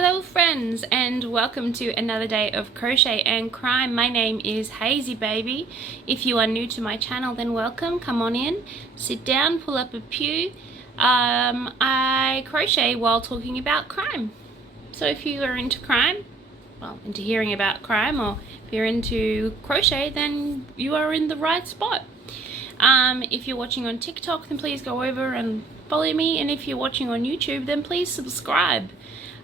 Hello friends, and welcome to another day of Crochet and Crime. My name is Hazy Baby. If you are new to my channel, then welcome. Come on in, sit down, pull up a pew. I crochet while talking about crime. So if you are into crime, well, into hearing about crime, or if you're into crochet, then you are in the right spot. If you're watching on TikTok, then please go over and follow me, and if you're watching on YouTube, then please subscribe.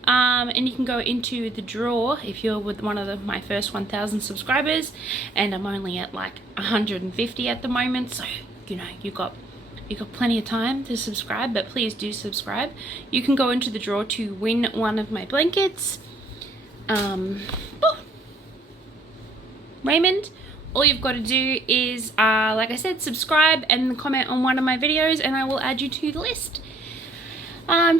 And you can go into the draw if you're with one of my first 1,000 subscribers, and I'm only at like 150 at the moment, so you know you got plenty of time to subscribe, but please do subscribe. You can go into the draw to win one of my blankets. Raymond, all you've got to do is like I said, subscribe and comment on one of my videos, and I will add you to the list.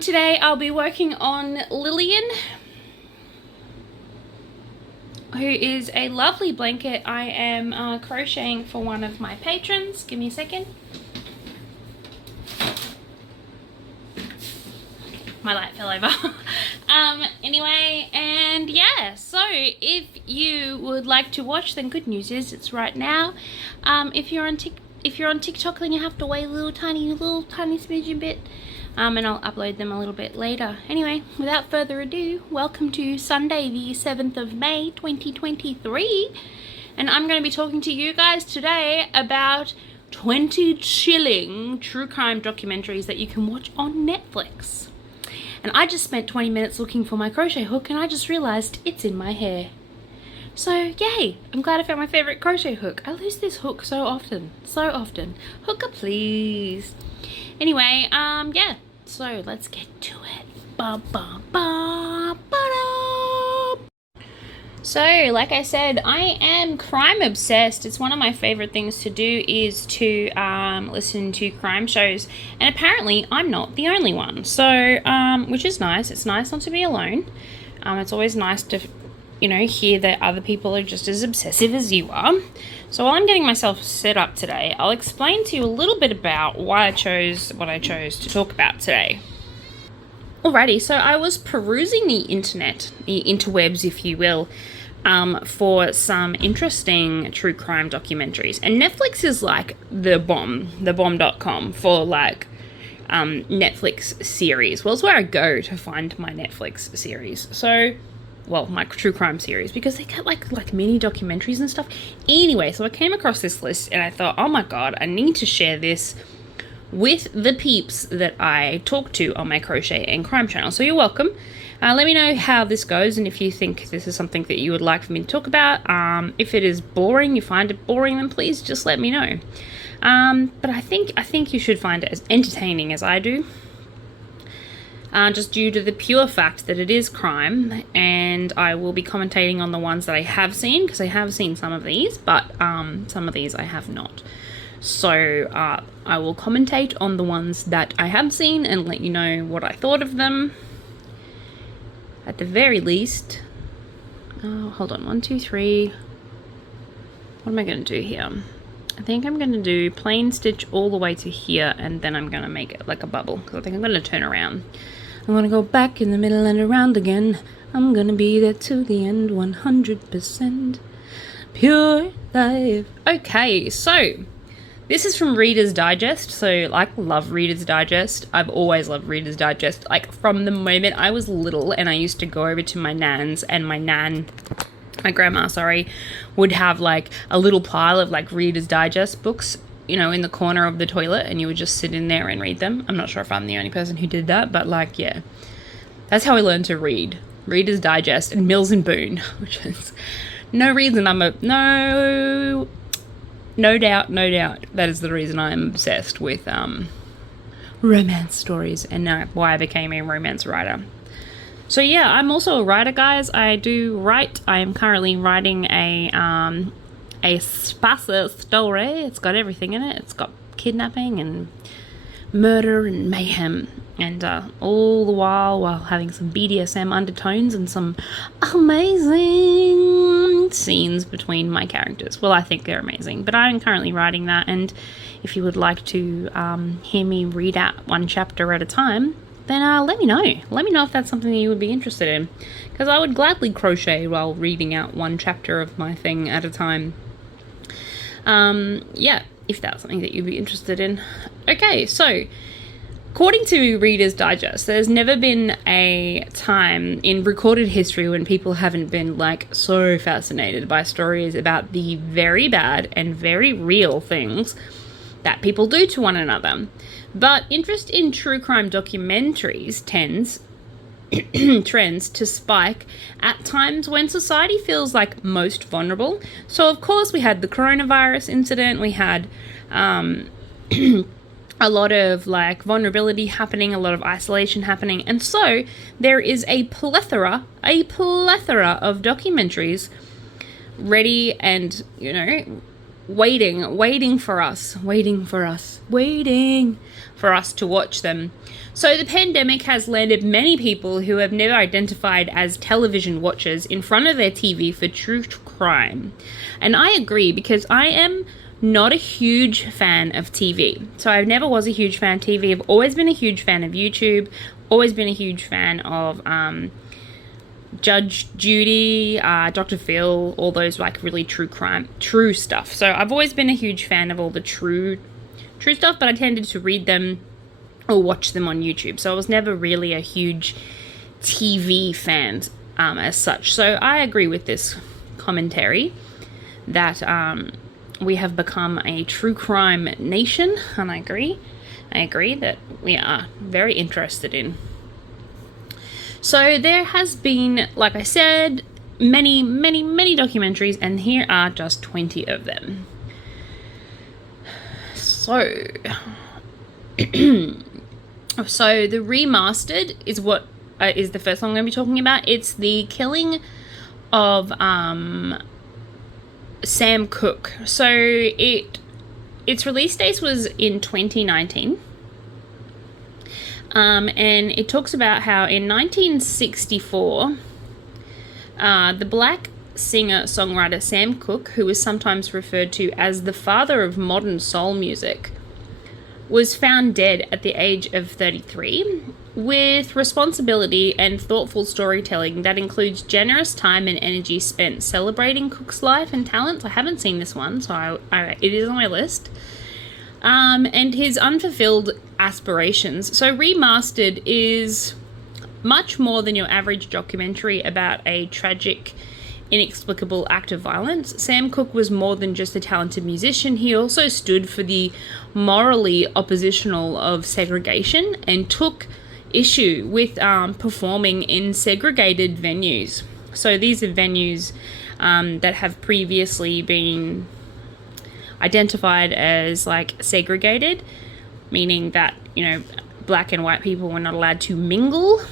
Today I'll be working on Lillian, who is a lovely blanket I am crocheting for one of my patrons. Give me a second. My light fell over. Anyway, and yeah, so if you would like to watch, then good news is it's right now. If you're on TikTok, then you have to wait a little tiny smidgen bit. And I'll upload them a little bit later. Anyway, without further ado, welcome to Sunday the 7th of May 2023, and I'm going to be talking to you guys today about 20 chilling true crime documentaries that you can watch on Netflix. And I just spent 20 minutes looking for my crochet hook, and I just realized it's in my hair. So yay, I'm glad I found my favorite crochet hook. I lose this hook so often. Hooker please. Anyway, yeah, so let's get to it. So, like I said, I am crime obsessed. It's one of my favorite things to do is to listen to crime shows, and apparently I'm not the only one. So, which is nice. It's nice not to be alone. It's always nice to, you know, hear that other people are just as obsessive as you are. So while I'm getting myself set up today, I'll explain to you a little bit about why I chose what I chose to talk about today. Alrighty, so I was perusing the internet, the interwebs if you will, for some interesting true crime documentaries. And Netflix is like the bomb.com for like Netflix series. Well, it's where I go to find my Netflix series. So, well, my true crime series, because they get like mini documentaries and stuff. Anyway, so I came across this list and I thought, oh my god, I need to share this with the peeps that I talk to on my Crochet and Crime channel. So you're welcome. Let me know how this goes, and if you think this is something that you would like for me to talk about. If it is boring, you find it boring, then please just let me know. But I think you should find it as entertaining as I do. Just due to the pure fact that it is crime, and I will be commentating on the ones that I have seen, because I have seen some of these, but some of these I have not. So I will commentate on the ones that I have seen and let you know what I thought of them. At the very least, hold on, 1, 2, 3. What am I going to do here? I think I'm going to do plain stitch all the way to here, and then I'm going to make it like a bubble, because I think I'm going to turn around. I'm going to go back in the middle and around again. I'm going to be there to the end, 100% pure life. Okay, so this is from Reader's Digest. So, like, love Reader's Digest. I've always loved Reader's Digest. Like, from the moment I was little and I used to go over to my nan's, and my grandma, would have like a little pile of like Reader's Digest books, you know, in the corner of the toilet, and you would just sit in there and read them. I'm not sure if I'm the only person who did that, but like, yeah, that's how I learned to read. Reader's Digest and Mills and Boon, which is no doubt that is the reason I'm obsessed with romance stories, and why I became a romance writer. So yeah, I'm also a writer, guys. I do write. I am currently writing a spicy story. It's got everything in it. It's got kidnapping and murder and mayhem, and all the while having some BDSM undertones and some amazing scenes between my characters. Well, I think they're amazing, but I'm currently writing that, and if you would like to hear me read out one chapter at a time, then let me know. Let me know if that's something that you would be interested in, because I would gladly crochet while reading out one chapter of my thing at a time. Yeah, if that's something that you'd be interested in. Okay, so according to Reader's Digest, there's never been a time in recorded history when people haven't been like so fascinated by stories about the very bad and very real things that people do to one another. But interest in true crime documentaries trends to spike at times when society feels like most vulnerable. So of course we had the coronavirus incident, we had a lot of like vulnerability happening, a lot of isolation happening, and so there is a plethora of documentaries ready and, you know, waiting for us to watch them. So the pandemic has landed many people who have never identified as television watchers in front of their TV for true crime. And I agree, because I am not a huge fan of TV. So I never was a huge fan of TV. I've always been a huge fan of YouTube, always been a huge fan of Judge Judy, Dr. Phil, all those like really true stuff. So I've always been a huge fan of all the true stuff, but I tended to read them or watch them on YouTube. So I was never really a huge TV fan as such. So I agree with this commentary that we have become a true crime nation, and I agree that we are very interested in. So there has been, like I said, many documentaries, and here are just 20 of them. So, so the Remastered is what is the first one I'm going to be talking about. It's the killing of Sam Cooke. So its release date was in 2019. And it talks about how in 1964, the black singer-songwriter Sam Cooke, who is sometimes referred to as the father of modern soul music, was found dead at the age of 33, with responsibility and thoughtful storytelling that includes generous time and energy spent celebrating Cooke's life and talents. I haven't seen this one, so it is on my list. And his unfulfilled aspirations. So Remastered is much more than your average documentary about a tragic, inexplicable act of violence. Sam Cooke was more than just a talented musician. He also stood for the morally oppositional of segregation and took issue with performing in segregated venues. So these are venues that have previously been identified as like segregated, meaning that, you know, black and white people were not allowed to mingle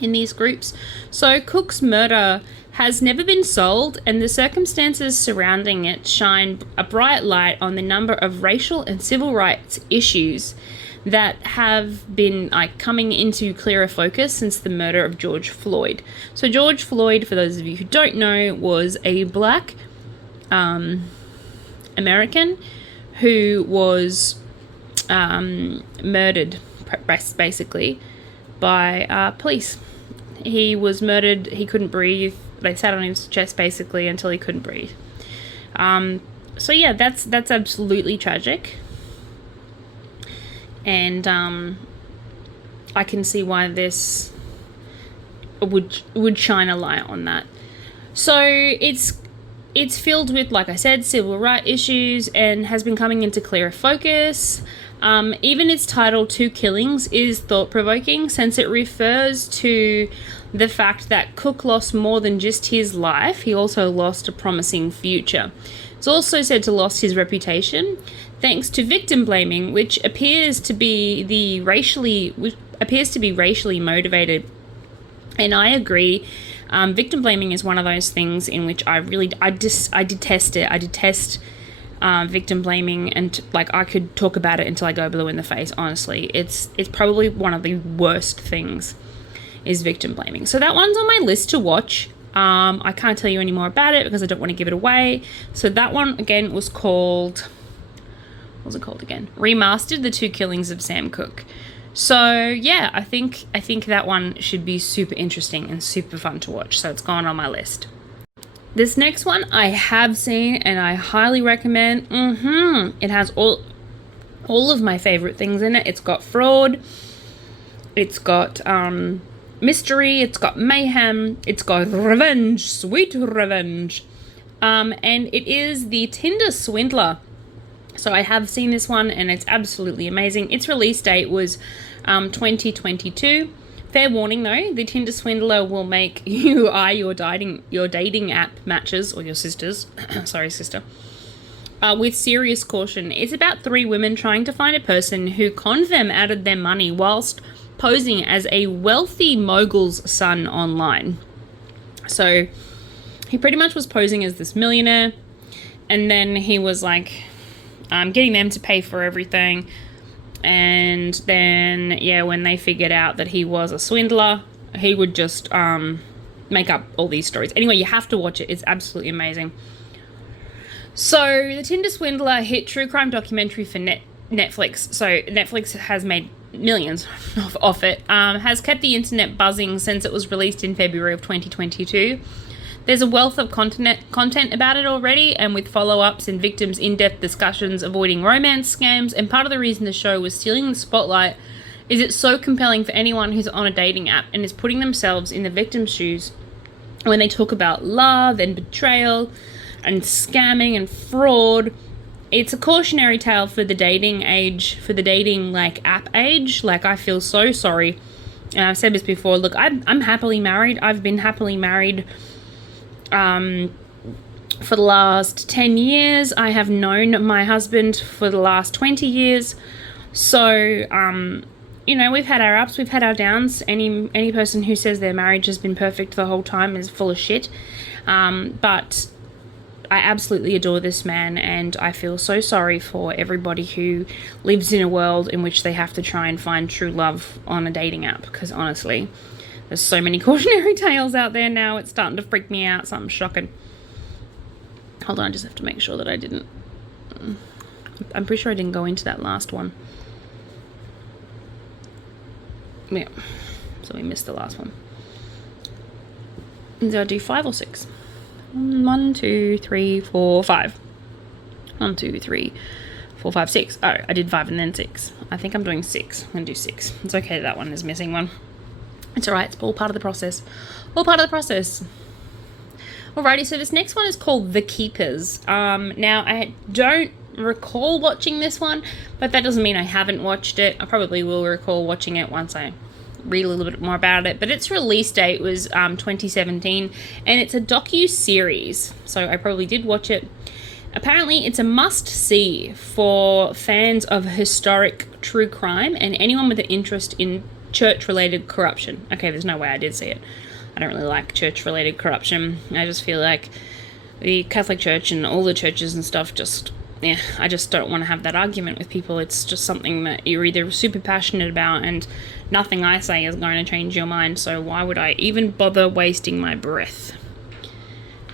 in these groups. So Cooke's murder has never been solved, and the circumstances surrounding it shine a bright light on the number of racial and civil rights issues that have been like coming into clearer focus since the murder of George Floyd. So George Floyd, for those of you who don't know, was a black American who was murdered basically by police. He was murdered, he couldn't breathe, they sat on his chest basically until he couldn't breathe. So yeah, that's absolutely tragic, and I can see why this would shine a light on that. So it's filled with, like I said, civil rights issues and has been coming into clearer focus. Even its title, Two Killings, is thought-provoking since it refers to the fact that Cooke lost more than just his life. He also lost a promising future. It's also said to lost his reputation thanks to victim blaming, which appears to be racially motivated. And I agree. Victim blaming is one of those things in which I detest it. I detest victim blaming, and like I could talk about it until I go blue in the face. Honestly, it's probably one of the worst things is victim blaming. So that one's on my list to watch. I can't tell you any more about it because I don't want to give it away. So that one again was called, what was it called again? Remastered: The Two Killings of Sam Cooke. So yeah, I think that one should be super interesting and super fun to watch. So it's gone on my list. This next one I have seen and I highly recommend. It has all of my favorite things in it. It's got fraud, it's got mystery, it's got mayhem, it's got revenge, sweet revenge. And it is The Tinder Swindler. So I have seen this one and it's absolutely amazing. Its release date was 2022. Fair warning though, the Tinder Swindler will make you eye your dating app matches, or your sister's, sorry sister, with serious caution. It's about 3 women trying to find a person who conned them out of their money whilst posing as a wealthy mogul's son online. So he pretty much was posing as this millionaire, and then he was like getting them to pay for everything. And then, yeah, when they figured out that he was a swindler, he would just make up all these stories. Anyway, you have to watch it. It's absolutely amazing. So the Tinder Swindler hit true crime documentary for Netflix. So Netflix has made millions off it. Has kept the internet buzzing since it was released in February of 2022. There's a wealth of content about it already, and with follow-ups and victims' in-depth discussions avoiding romance scams. And part of the reason the show was stealing the spotlight is it's so compelling for anyone who's on a dating app and is putting themselves in the victim's shoes when they talk about love and betrayal and scamming and fraud. It's a cautionary tale for the dating age, for the dating app age. I feel so sorry. And I've said this before. Look, I'm happily married. I've been happily married for the last 10 years. I have known my husband for the last 20 years. So, we've had our ups, we've had our downs. Any person who says their marriage has been perfect the whole time is full of shit. But I absolutely adore this man, and I feel so sorry for everybody who lives in a world in which they have to try and find true love on a dating app, because honestly, there's so many cautionary tales out there now. It's starting to freak me out. Something shocking. Hold on, I just have to make sure that I didn't... I'm pretty sure I didn't go into that last one. Yeah. So we missed the last one. Did I do 5 or 6? 1, 2, 3, 4, 5. 1, 2, 3, 4, 5, 6. Oh, I did 5 and then 6. I think I'm doing 6. I'm going to do 6. It's okay that one is missing one. It's alright, it's all part of the process. All part of the process. Alrighty, so this next one is called The Keepers. Now, I don't recall watching this one, but that doesn't mean I haven't watched it. I probably will recall watching it once I read a little bit more about it. But its release date was 2017, and it's a docu-series, so I probably did watch it. Apparently, it's a must-see for fans of historic true crime and anyone with an interest in church-related corruption. Okay, there's no way I did see it. I don't really like church-related corruption. I just feel like the Catholic Church and all the churches and stuff I just don't want to have that argument with people. It's just something that you're either super passionate about, and nothing I say is going to change your mind, so why would I even bother wasting my breath?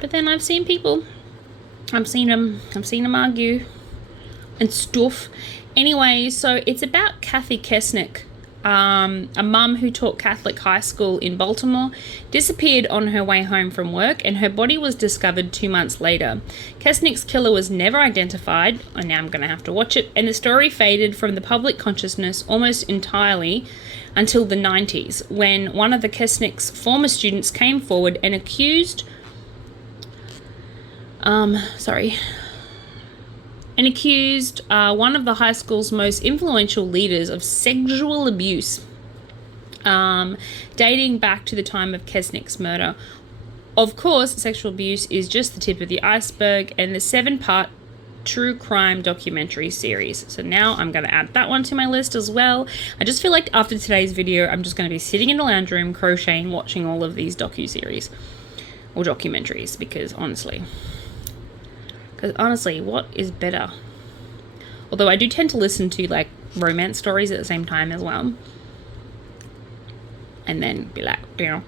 But then I've seen them argue and stuff. Anyway, so it's about Kathy Kesnick, a mum who taught Catholic high school in Baltimore, disappeared on her way home from work, and her body was discovered 2 months later. Kesnick's killer was never identified, and now I'm going to have to watch it, and the story faded from the public consciousness almost entirely until the 90s, when one of the Kesnick's former students came forward and accused one of the high school's most influential leaders of sexual abuse, dating back to the time of Kesnick's murder. Of course, sexual abuse is just the tip of the iceberg, and the 7-part true crime documentary series. So now I'm going to add that one to my list as well. I just feel like after today's video, I'm just going to be sitting in the lounge room, crocheting, watching all of these docu-series or documentaries, because honestly, what is better? Although I do tend to listen to romance stories at the same time as well, and then be like, to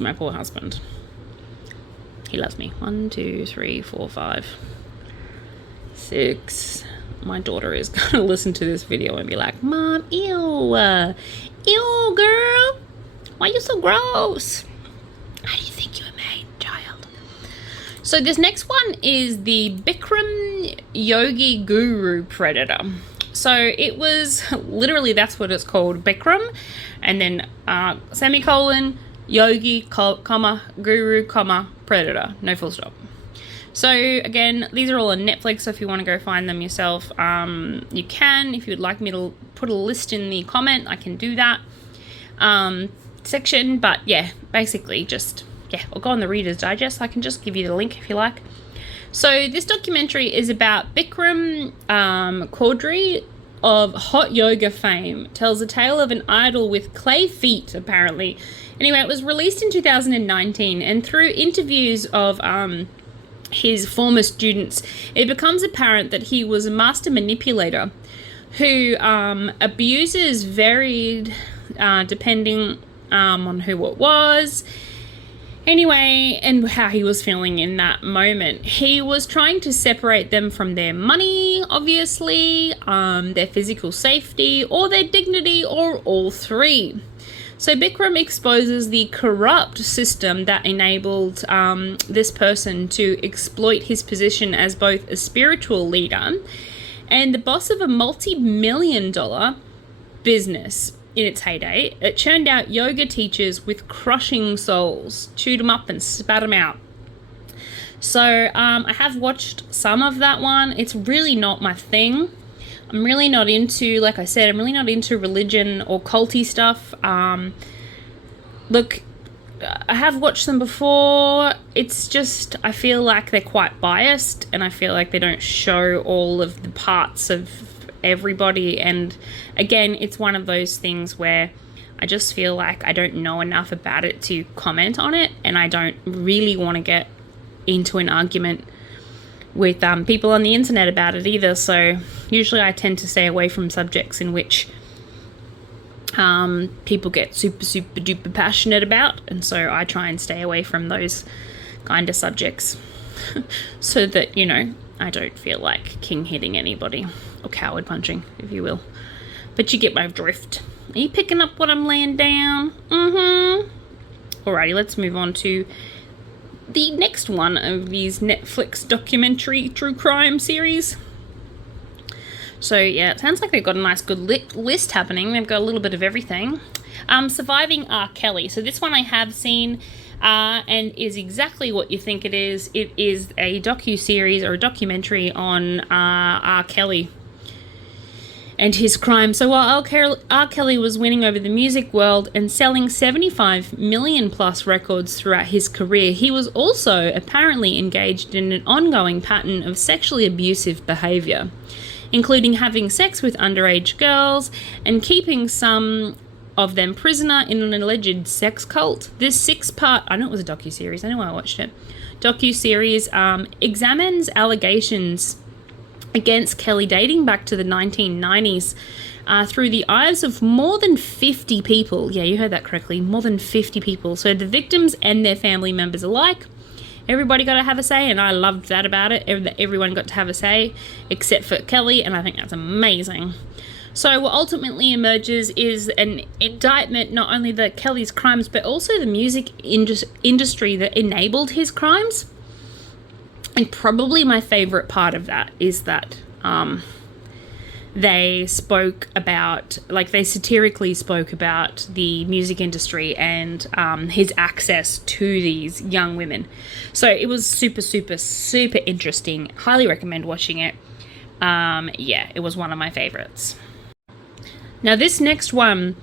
my poor husband. He loves me. 1, 2, 3, 4, 5, 6. my daughter is going to listen to this video and be like, Mom, ew, ew, girl, why are you so gross? How do you think you were made, child? So this next one is the Bikram Yogi Guru Predator. So it was literally, that's what it's called, Bikram, and then semicolon, yogi, comma, guru, comma, predator, no full stop. So again, these are all on Netflix, so if you want to go find them yourself, you can. If you would like me to put a list in the comment, I can do that section. But yeah, basically just, yeah, I'll go on the Reader's Digest. I can just give you the link if you like. So this documentary is about Bikram Chaudhry of hot yoga fame. Tells a tale of an idol with clay feet, apparently. Anyway, it was released in 2019, and through interviews of his former students, it becomes apparent that he was a master manipulator who abuses varied depending on who it was. Anyway, and how he was feeling in that moment. He was trying to separate them from their money, obviously, their physical safety, or their dignity, or all three. So Bikram exposes the corrupt system that enabled this person to exploit his position as both a spiritual leader and the boss of a multi-million-dollar business. In its heyday, it churned out yoga teachers with crushing souls, chewed them up and spat them out. So I have watched some of that one. It's really not my thing. I'm really not into, like I said, I'm really not into religion or culty stuff. Look, I have watched them before. It's just, I feel like they're quite biased, and I feel like they don't show all of the parts of everybody. And again, it's one of those things where I just feel like I don't know enough about it to comment on it, and I don't really want to get into an argument with people on the internet about it either. So usually I tend to stay away from subjects in which people get super duper passionate about, and so I try and stay away from those kind of subjects so that, you know, I don't feel like king hitting anybody, or coward punching, if you will. But you get my drift. Are you picking up what I'm laying down? Alrighty, let's move on to the next one of these Netflix documentary true crime series. So yeah, it sounds like they've got a nice good list happening. They've got a little bit of everything. Surviving R. Kelly. So this one I have seen and is exactly what you think it is. It is a docu-series or a documentary on R. Kelly and his crime. So while R. Kelly was winning over the music world and selling 75 million plus records throughout his career, he was also apparently engaged in an ongoing pattern of sexually abusive behavior, including having sex with underage girls and keeping some of them prisoner in an alleged sex cult. This 6-part, I know it was a docu-series, I know I watched it, docu-series examines allegations against Kelly dating back to the 1990s through the eyes of more than 50 people. Yeah, you heard that correctly, more than 50 people. So the victims and their family members alike. Everybody got to have a say, and I loved that about it. Everyone got to have a say, except for Kelly, and I think that's amazing. So what ultimately emerges is an indictment not only of Kelly's crimes, but also the music industry that enabled his crimes. And probably my favorite part of that is that they spoke about, like, they satirically spoke about the music industry and his access to these young women. So it was super interesting. Highly recommend watching it. Yeah, it was one of my favorites. Now this next one,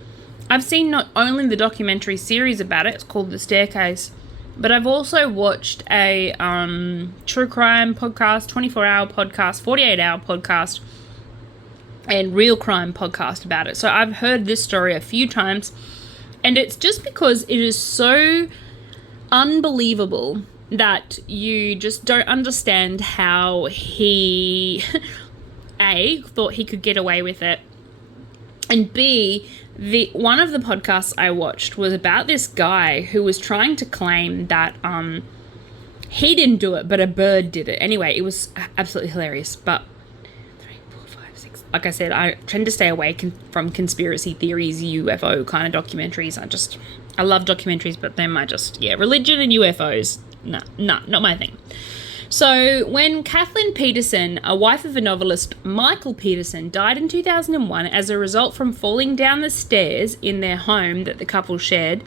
I've seen not only the documentary series about it, it's called The Staircase, but I've also watched a true crime podcast, 24-hour podcast, 48-hour podcast, and real crime podcast about it. So I've heard this story a few times, and it's just because it is so unbelievable that you just don't understand how he A, thought he could get away with it, and B, one of the podcasts I watched was about this guy who was trying to claim that he didn't do it, but a bird did it. Anyway, it was absolutely hilarious. But 3, 4, like I said, I tend to stay away from conspiracy theories, UFO kind of documentaries. I love documentaries, but then religion and UFOs, nah, not my thing. So when Kathleen Peterson, a wife of the novelist Michael Peterson, died in 2001 as a result from falling down the stairs in their home that the couple shared,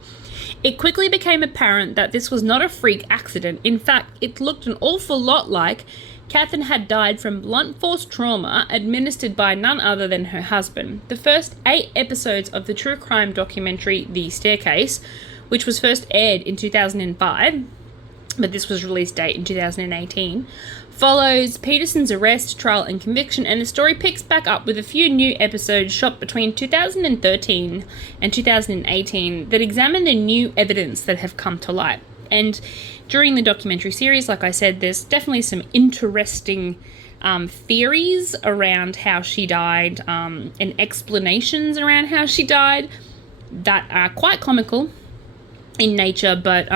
it quickly became apparent that this was not a freak accident. In fact, it looked an awful lot like Kathleen had died from blunt force trauma administered by none other than her husband. The first 8 episodes of the true crime documentary The Staircase, which was first aired in 2005, but this was release date in 2018, follows Peterson's arrest, trial and conviction, and the story picks back up with a few new episodes shot between 2013 and 2018 that examine the new evidence that have come to light. And during the documentary series, like I said, there's definitely some interesting theories around how she died and explanations around how she died that are quite comical in nature, but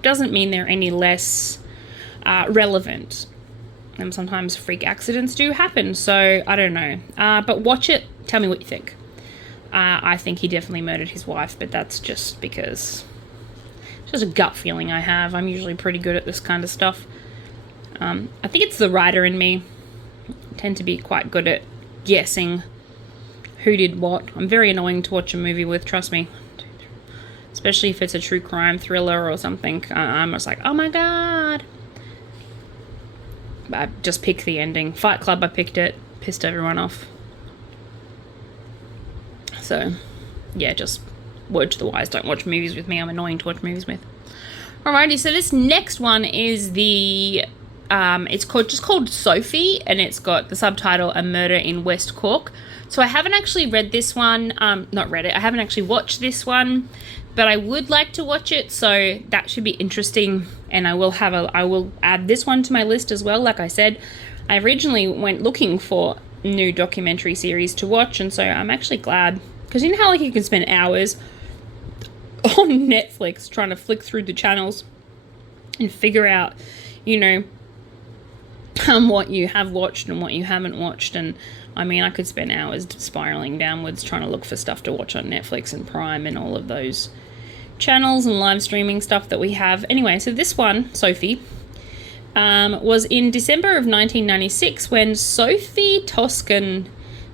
doesn't mean they're any less relevant. And sometimes freak accidents do happen, so I don't know. But watch it, tell me what you think. I think he definitely murdered his wife, but that's just because... just a gut feeling I have. I'm usually pretty good at this kind of stuff. I think it's the writer in me. I tend to be quite good at guessing who did what. I'm very annoying to watch a movie with, trust me. Especially if it's a true crime thriller or something. I'm just like, oh my god. But I just picked the ending. Fight Club, I picked it. Pissed everyone off. So, yeah, just... word to the wise, don't watch movies with me. I'm annoying to watch movies with. Alrighty, so this next one is the it's called Sophie, and it's got the subtitle A Murder in West Cork. So I haven't actually read this one, not read it, I haven't actually watched this one, but I would like to watch it, so that should be interesting, and I will add this one to my list as well. Like I said, I originally went looking for new documentary series to watch, and so I'm actually glad, because you know how like you can spend hours on Netflix trying to flick through the channels and figure out, you know, what you have watched and what you haven't watched. And I mean, I could spend hours spiraling downwards trying to look for stuff to watch on Netflix and Prime and all of those channels and live streaming stuff that we have. Anyway, so this one, Sophie, was in December of 1996 when Sophie Toscan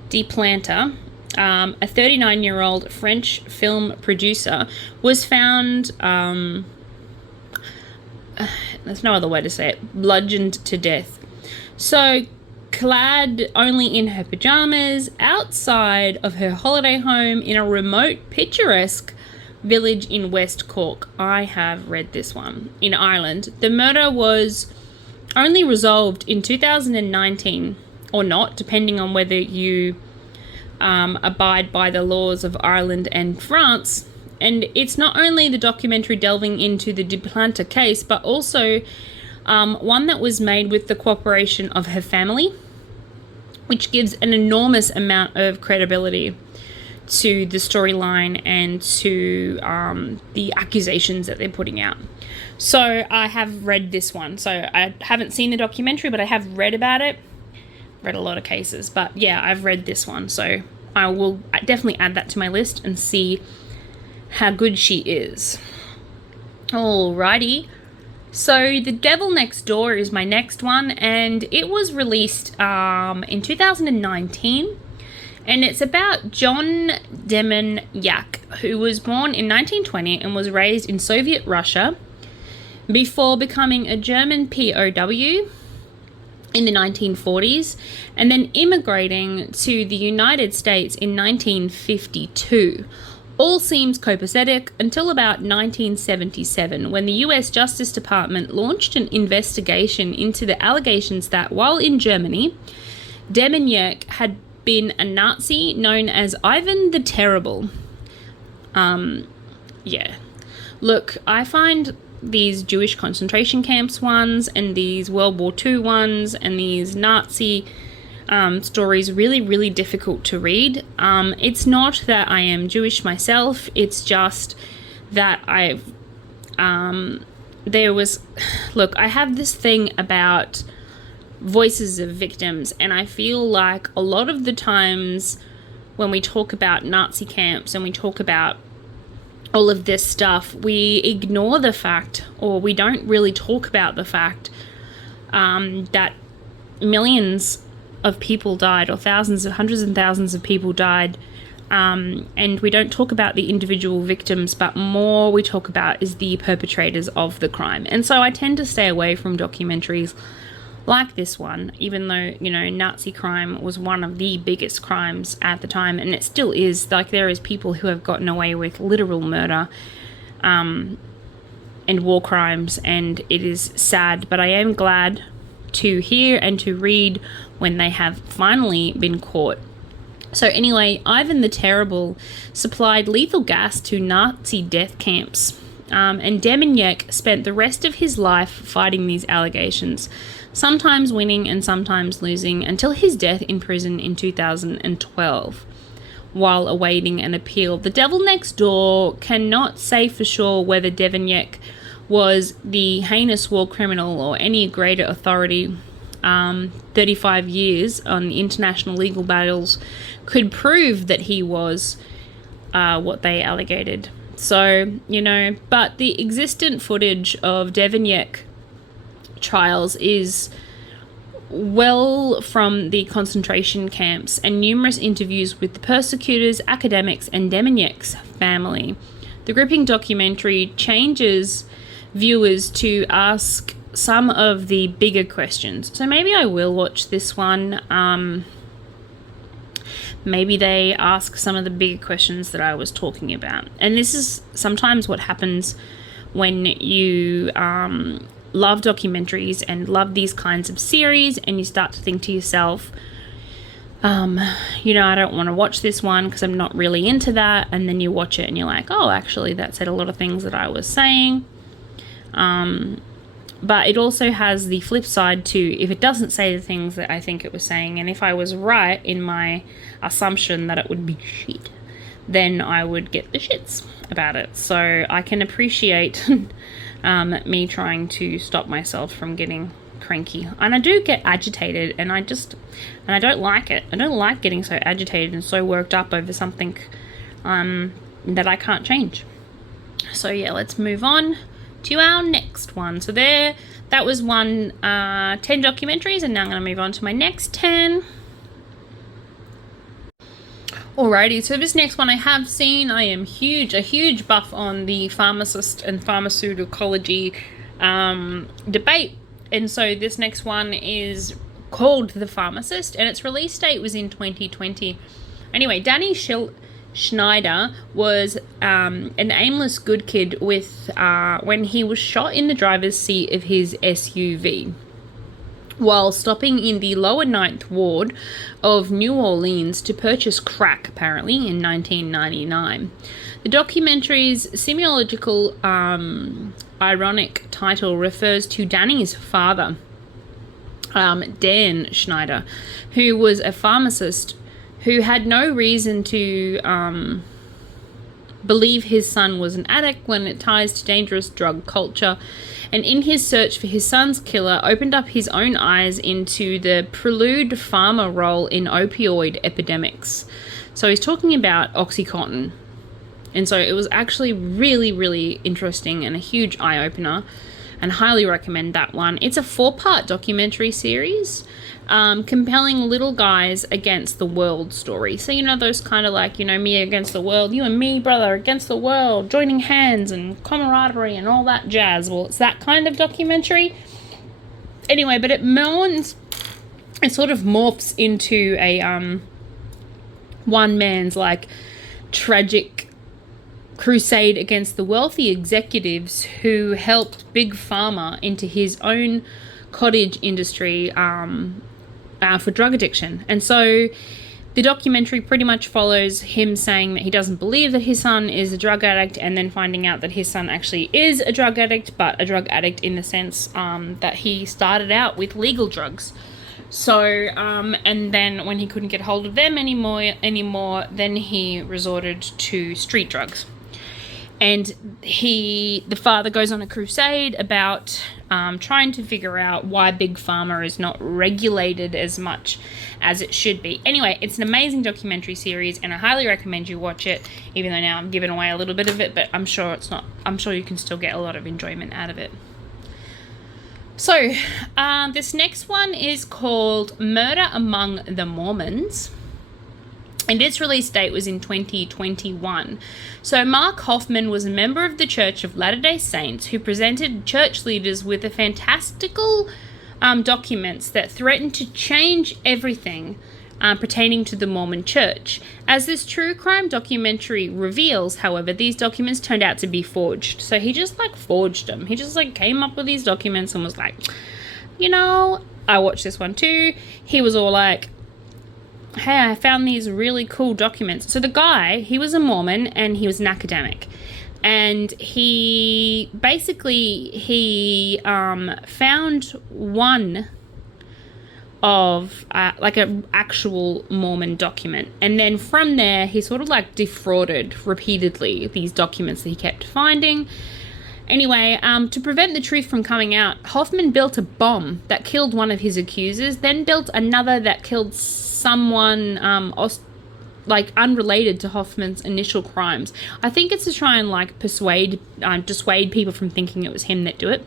de Planta, a 39-year-old French film producer, was found, there's no other way to say it, bludgeoned to death. So, clad only in her pajamas, outside of her holiday home in a remote, picturesque village in West Cork. I have read this one. In Ireland. The murder was only resolved in 2019, or not, depending on whether you abide by the laws of Ireland and France. And it's not only the documentary delving into the de Planta case, but also one that was made with the cooperation of her family, which gives an enormous amount of credibility to the storyline and to the accusations that they're putting out. So I have read this one. So I haven't seen the documentary, but I have read about it. Read a lot of cases, but yeah, I've read this one. So I will definitely add that to my list and see how good she is. Alrighty. So The Devil Next Door is my next one, and it was released in 2019. And it's about John Demjanjuk, who was born in 1920 and was raised in Soviet Russia before becoming a German POW in the 1940s and then immigrating to the United States in 1952. All seems copacetic until about 1977, when the US Justice Department launched an investigation into the allegations that while in Germany, Demjanjuk had been a Nazi known as Ivan the Terrible. Yeah. Look, I find these Jewish concentration camps ones and these World War II ones and these Nazi stories really, really difficult to read. It's not that I am Jewish myself, it's just that I have this thing about voices of victims. And I feel like a lot of the times when we talk about Nazi camps and we talk about all of this stuff, we ignore the fact, or we don't really talk about the fact that millions of people died, or thousands, hundreds and thousands of people died. And we don't talk about the individual victims, but more we talk about is the perpetrators of the crime. And so I tend to stay away from documentaries like this one, even though, you know, Nazi crime was one of the biggest crimes at the time, and it still is. Like, there is people who have gotten away with literal murder and war crimes, and it is sad, but I am glad to hear and to read when they have finally been caught. So anyway, Ivan the Terrible supplied lethal gas to Nazi death camps, and Demjanjuk spent the rest of his life fighting these allegations, sometimes winning and sometimes losing, until his death in prison in 2012 while awaiting an appeal. The devil next door cannot say for sure whether Demjanjuk was the heinous war criminal or any greater authority. 35 years on international legal battles could prove that he was what they allegated. So, you know, but the existent footage of Demjanjuk trials is well from the concentration camps, and numerous interviews with the persecutors, academics, and Demjanjuk's family. The gripping documentary changes viewers to ask some of the bigger questions. So maybe I will watch this one. Maybe they ask some of the bigger questions that I was talking about. And this is sometimes what happens when you love documentaries and love these kinds of series, and you start to think to yourself, you know, I don't want to watch this one because I'm not really into that. And then you watch it and you're like, oh, actually that said a lot of things that I was saying. But it also has the flip side too, if it doesn't say the things that I think it was saying, and if I was right in my assumption that it would be shit, then I would get the shits about it. So I can appreciate me trying to stop myself from getting cranky. And I do get agitated, and I don't like it. I don't like getting so agitated and so worked up over something that I can't change. So yeah, let's move on to our next one. So that was 10 documentaries, and now I'm going to move on to my next 10. Alrighty, so this next one I have seen. I am a huge buff on the pharmacist and pharmaceuticology debate, and so this next one is called The Pharmacist, and its release date was in 2020. Anyway, Danny Schneider was an aimless good kid when he was shot in the driver's seat of his SUV while stopping in the lower Ninth Ward of New Orleans to purchase crack, apparently, in 1999. The documentary's semiological, ironic title refers to Danny's father, Dan Schneider, who was a pharmacist who had no reason to believe his son was an addict when it ties to dangerous drug culture, and in his search for his son's killer opened up his own eyes into the prelude pharma role in opioid epidemics. So he's talking about OxyContin, and so it was actually really, really interesting and a huge eye-opener, and highly recommend that one. It's a 4-part documentary series, compelling little guys against the world story. So, you know, those kind of like, you know, me against the world, you and me, brother, against the world, joining hands and camaraderie and all that jazz. Well, it's that kind of documentary. Anyway, but it sort of morphs into a one man's like tragic crusade against the wealthy executives who helped Big Pharma into his own cottage industry for drug addiction. And so the documentary pretty much follows him saying that he doesn't believe that his son is a drug addict, and then finding out that his son actually is a drug addict, but a drug addict in the sense that he started out with legal drugs. So, and then when he couldn't get hold of them anymore, then he resorted to street drugs. And the father goes on a crusade about trying to figure out why Big Pharma is not regulated as much as it should be. Anyway, it's an amazing documentary series, and I highly recommend you watch it, even though now I'm giving away a little bit of it, but I'm sure you can still get a lot of enjoyment out of it. So, this next one is called Murder Among the Mormons. And its release date was in 2021. So Mark Hoffman was a member of the Church of Latter-day Saints who presented church leaders with the fantastical documents that threatened to change everything pertaining to the Mormon Church. As this true crime documentary reveals, however, these documents turned out to be forged. So he just forged them. He just came up with these documents and was like, I watched this one too. He was all like, hey, I found these really cool documents. So the guy, he was a Mormon and he was an academic. And he found one of an actual Mormon document. And then from there, he sort of defrauded repeatedly these documents that he kept finding. Anyway, to prevent the truth from coming out, Hoffman built a bomb that killed one of his accusers, then built another that killed someone unrelated to Hoffman's initial crimes. I think it's to try and dissuade people from thinking it was him that do it.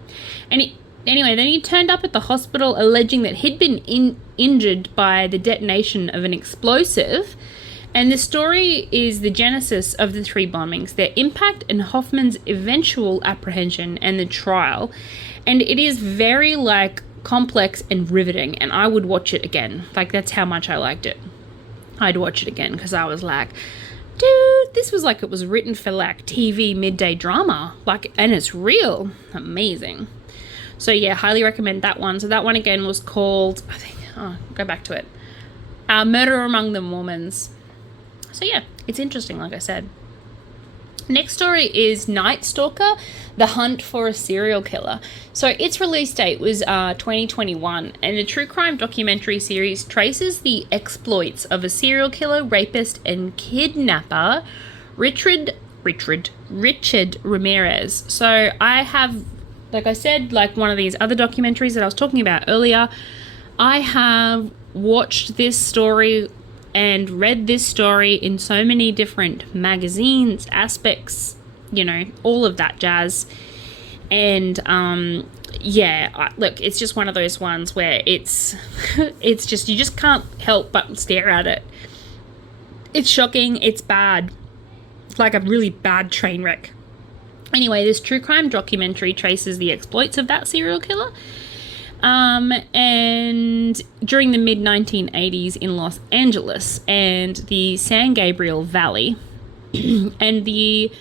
And anyway, then he turned up at the hospital alleging that he'd been injured by the detonation of an explosive. And the story is the genesis of the 3 bombings, their impact, and Hoffman's eventual apprehension and the trial. And it is very complex and riveting, and I would watch it again. That's how much I liked it. I'd watch it again because I was like, dude, this was it was written for TV midday drama, and it's real. Amazing. So yeah, highly recommend that one. So that one again was called, go back to it, Murder Among the Mormons. So yeah, it's interesting, like I said. Next story is Night Stalker, The Hunt for a Serial Killer. So its release date was 2021, and the true crime documentary series traces the exploits of a serial killer, rapist, and kidnapper, Richard Ramirez. So I have, like I said, one of these other documentaries that I was talking about earlier, I have watched this story and read this story in so many different magazines, aspects, all of that jazz. And look, it's just one of those ones where it's just, you just can't help but stare at it. It's shocking, it's bad, a really bad train wreck. Anyway, this true crime documentary traces the exploits of that serial killer. And during the mid-1980s in Los Angeles and the San Gabriel Valley, and the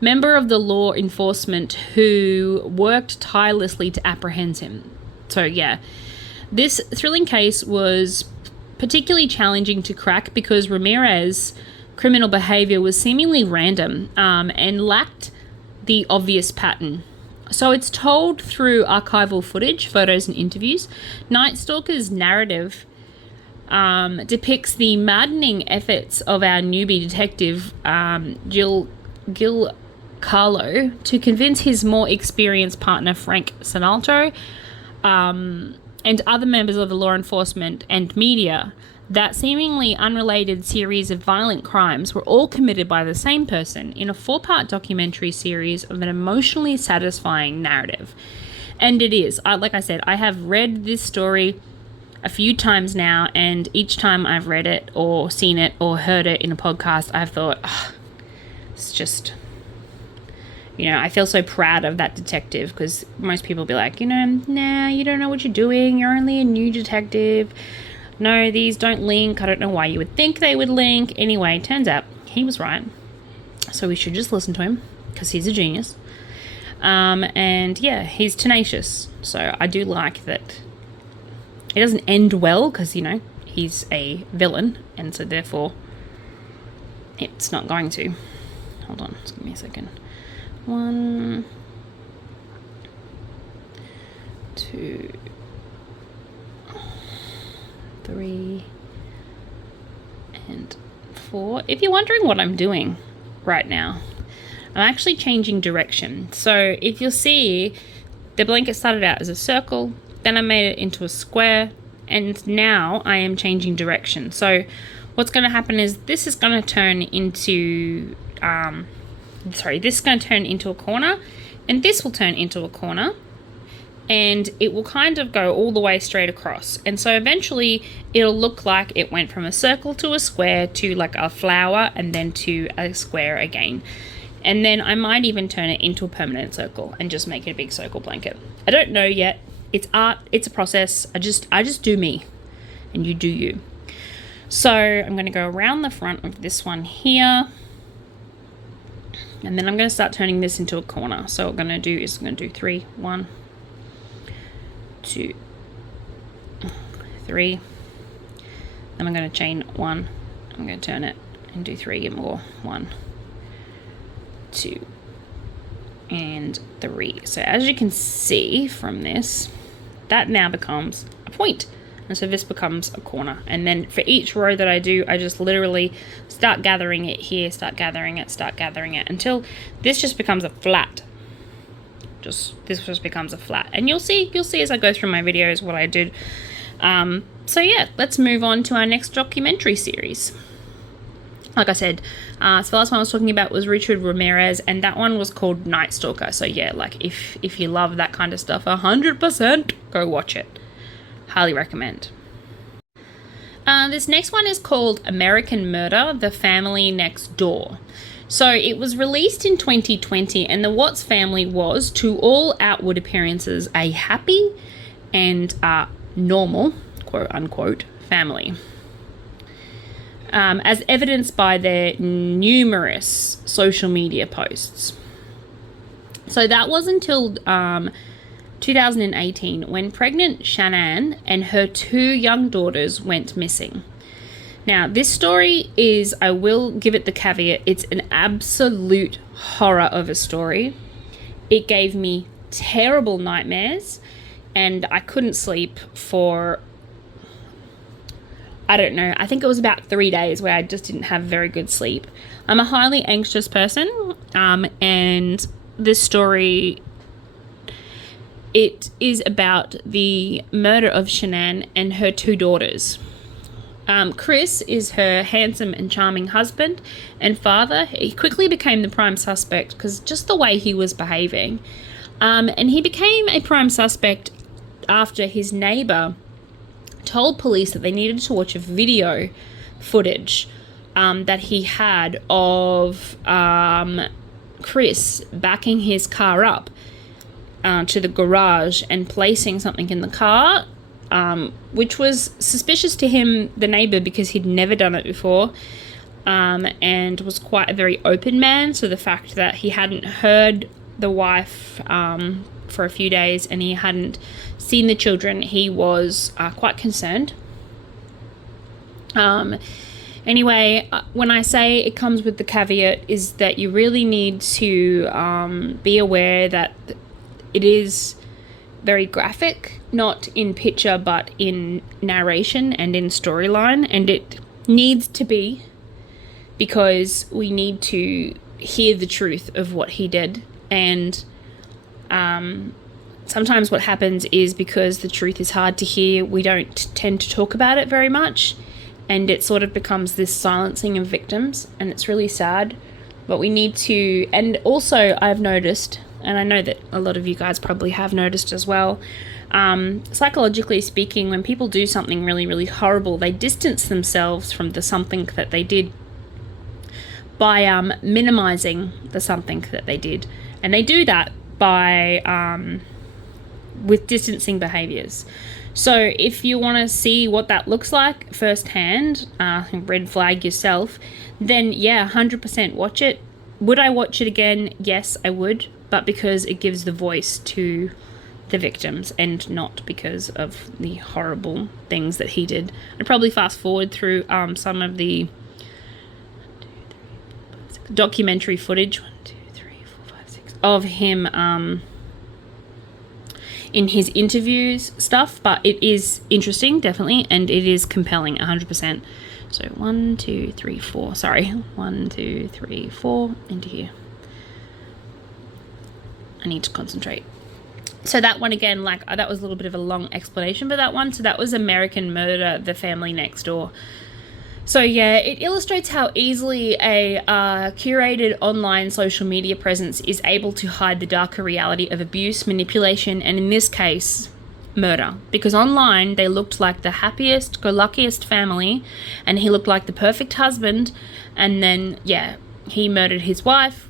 member of the law enforcement who worked tirelessly to apprehend him. So yeah, this thrilling case was particularly challenging to crack because Ramirez's criminal behavior was seemingly random and lacked the obvious pattern. So it's told through archival footage, photos, and interviews. Night Stalker's narrative depicts the maddening efforts of our newbie detective, Gil Carlo, to convince his more experienced partner, Frank Sinalto, and other members of the law enforcement and media that seemingly unrelated series of violent crimes were all committed by the same person in a 4-part documentary series of an emotionally satisfying narrative. And it is. Like I said, I have read this story a few times now, and each time I've read it or seen it or heard it in a podcast, I've thought, it's just, I feel so proud of that detective, because most people be like, nah, you don't know what you're doing. You're only a new detective. No, these don't link. I don't know why you would think they would link. Anyway, turns out he was right. So we should just listen to him because he's a genius. And yeah, he's tenacious. So I do like that it doesn't end well because, he's a villain. And so therefore, it's not going to. Hold on, just give me a second. 1, 2, 3, and 4. If you're wondering what I'm doing right now, I'm actually changing direction. So if you'll see, the blanket started out as a circle, then I made it into a square, and now I am changing direction. So what's going to happen is this is going to turn into, this is going to turn into a corner, and this will turn into a corner, and it will kind of go all the way straight across. And so eventually it'll look like it went from a circle to a square to like a flower and then to a square again. And then I might even turn it into a permanent circle and just make it a big circle blanket. I don't know yet. It's art. It's a process. I just do me, and you do you. So I'm going to go around the front of this one here, and then I'm going to start turning this into a corner. So what I'm going to do is I'm going to do 3, 1, 2, 3. Then I'm going to chain 1. I'm going to turn it and do 3 more. 1, 2, and 3. So as you can see from this, that now becomes a point, and so this becomes a corner. And then for each row that I do, I just literally start gathering it here, start gathering it until this just becomes a flat. This just becomes a flat, and you'll see as I go through my videos what I did. So yeah, let's move on to our next documentary series. Like I said, so the last one I was talking about was Richard Ramirez, and that one was called Night Stalker. So yeah, like if you love that kind of stuff, 100% go watch it. Highly recommend. This next one is called American Murder: The Family Next Door. So it was released in 2020, and the Watts family was, to all outward appearances, a happy and normal, quote unquote, family. As evidenced by their numerous social media posts. So that was until 2018, when pregnant Shanann and her 2 young daughters went missing. Now, this story is, I will give it the caveat, it's an absolute horror of a story. It gave me terrible nightmares, and I couldn't sleep for, I don't know, I think it was about 3 days where I just didn't have very good sleep. I'm a highly anxious person, and this story, it is about the murder of Shanann and her 2 daughters. Chris is her handsome and charming husband and father. He quickly became the prime suspect because just the way he was behaving. And he became a prime suspect after his neighbor told police that they needed to watch a video footage that he had of Chris backing his car up to the garage and placing something in the car, which was suspicious to him, the neighbor, because he'd never done it before, and was quite a very open man. So the fact that he hadn't heard the wife for a few days and he hadn't seen the children, he was quite concerned. Anyway, when I say it comes with the caveat is that you really need to be aware that it is very graphic, not in picture but in narration and in storyline, and it needs to be, because we need to hear the truth of what he did. And sometimes what happens is, because the truth is hard to hear, we don't tend to talk about it very much, and it sort of becomes this silencing of victims, and it's really sad. But we need to, and also I've noticed, and I know that a lot of you guys probably have noticed as well, psychologically speaking, when people do something really, really horrible, they distance themselves from the something that they did by minimizing the something that they did. And they do that by with distancing behaviors. So if you want to see what that looks like firsthand, red flag yourself, then yeah, 100% watch it. Would I watch it again? Yes, I would, but because it gives the voice to the victims and not because of the horrible things that he did. I'd probably fast forward through some of the documentary footage, 1, 2, 3, 4, 5, 6, of him in his interviews stuff, but it is interesting, definitely, and it is compelling, 100%. So 1, 2, 3, 4, sorry, 1, 2, 3, 4 into here. I need to concentrate. So that one again, like that was a little bit of a long explanation for that one. So that was American Murder, The Family Next Door. So yeah, it illustrates how easily a curated online social media presence is able to hide the darker reality of abuse, manipulation, and in this case, murder. Because online, they looked like the happiest, go-luckiest family, and he looked like the perfect husband, and then, yeah, he murdered his wife,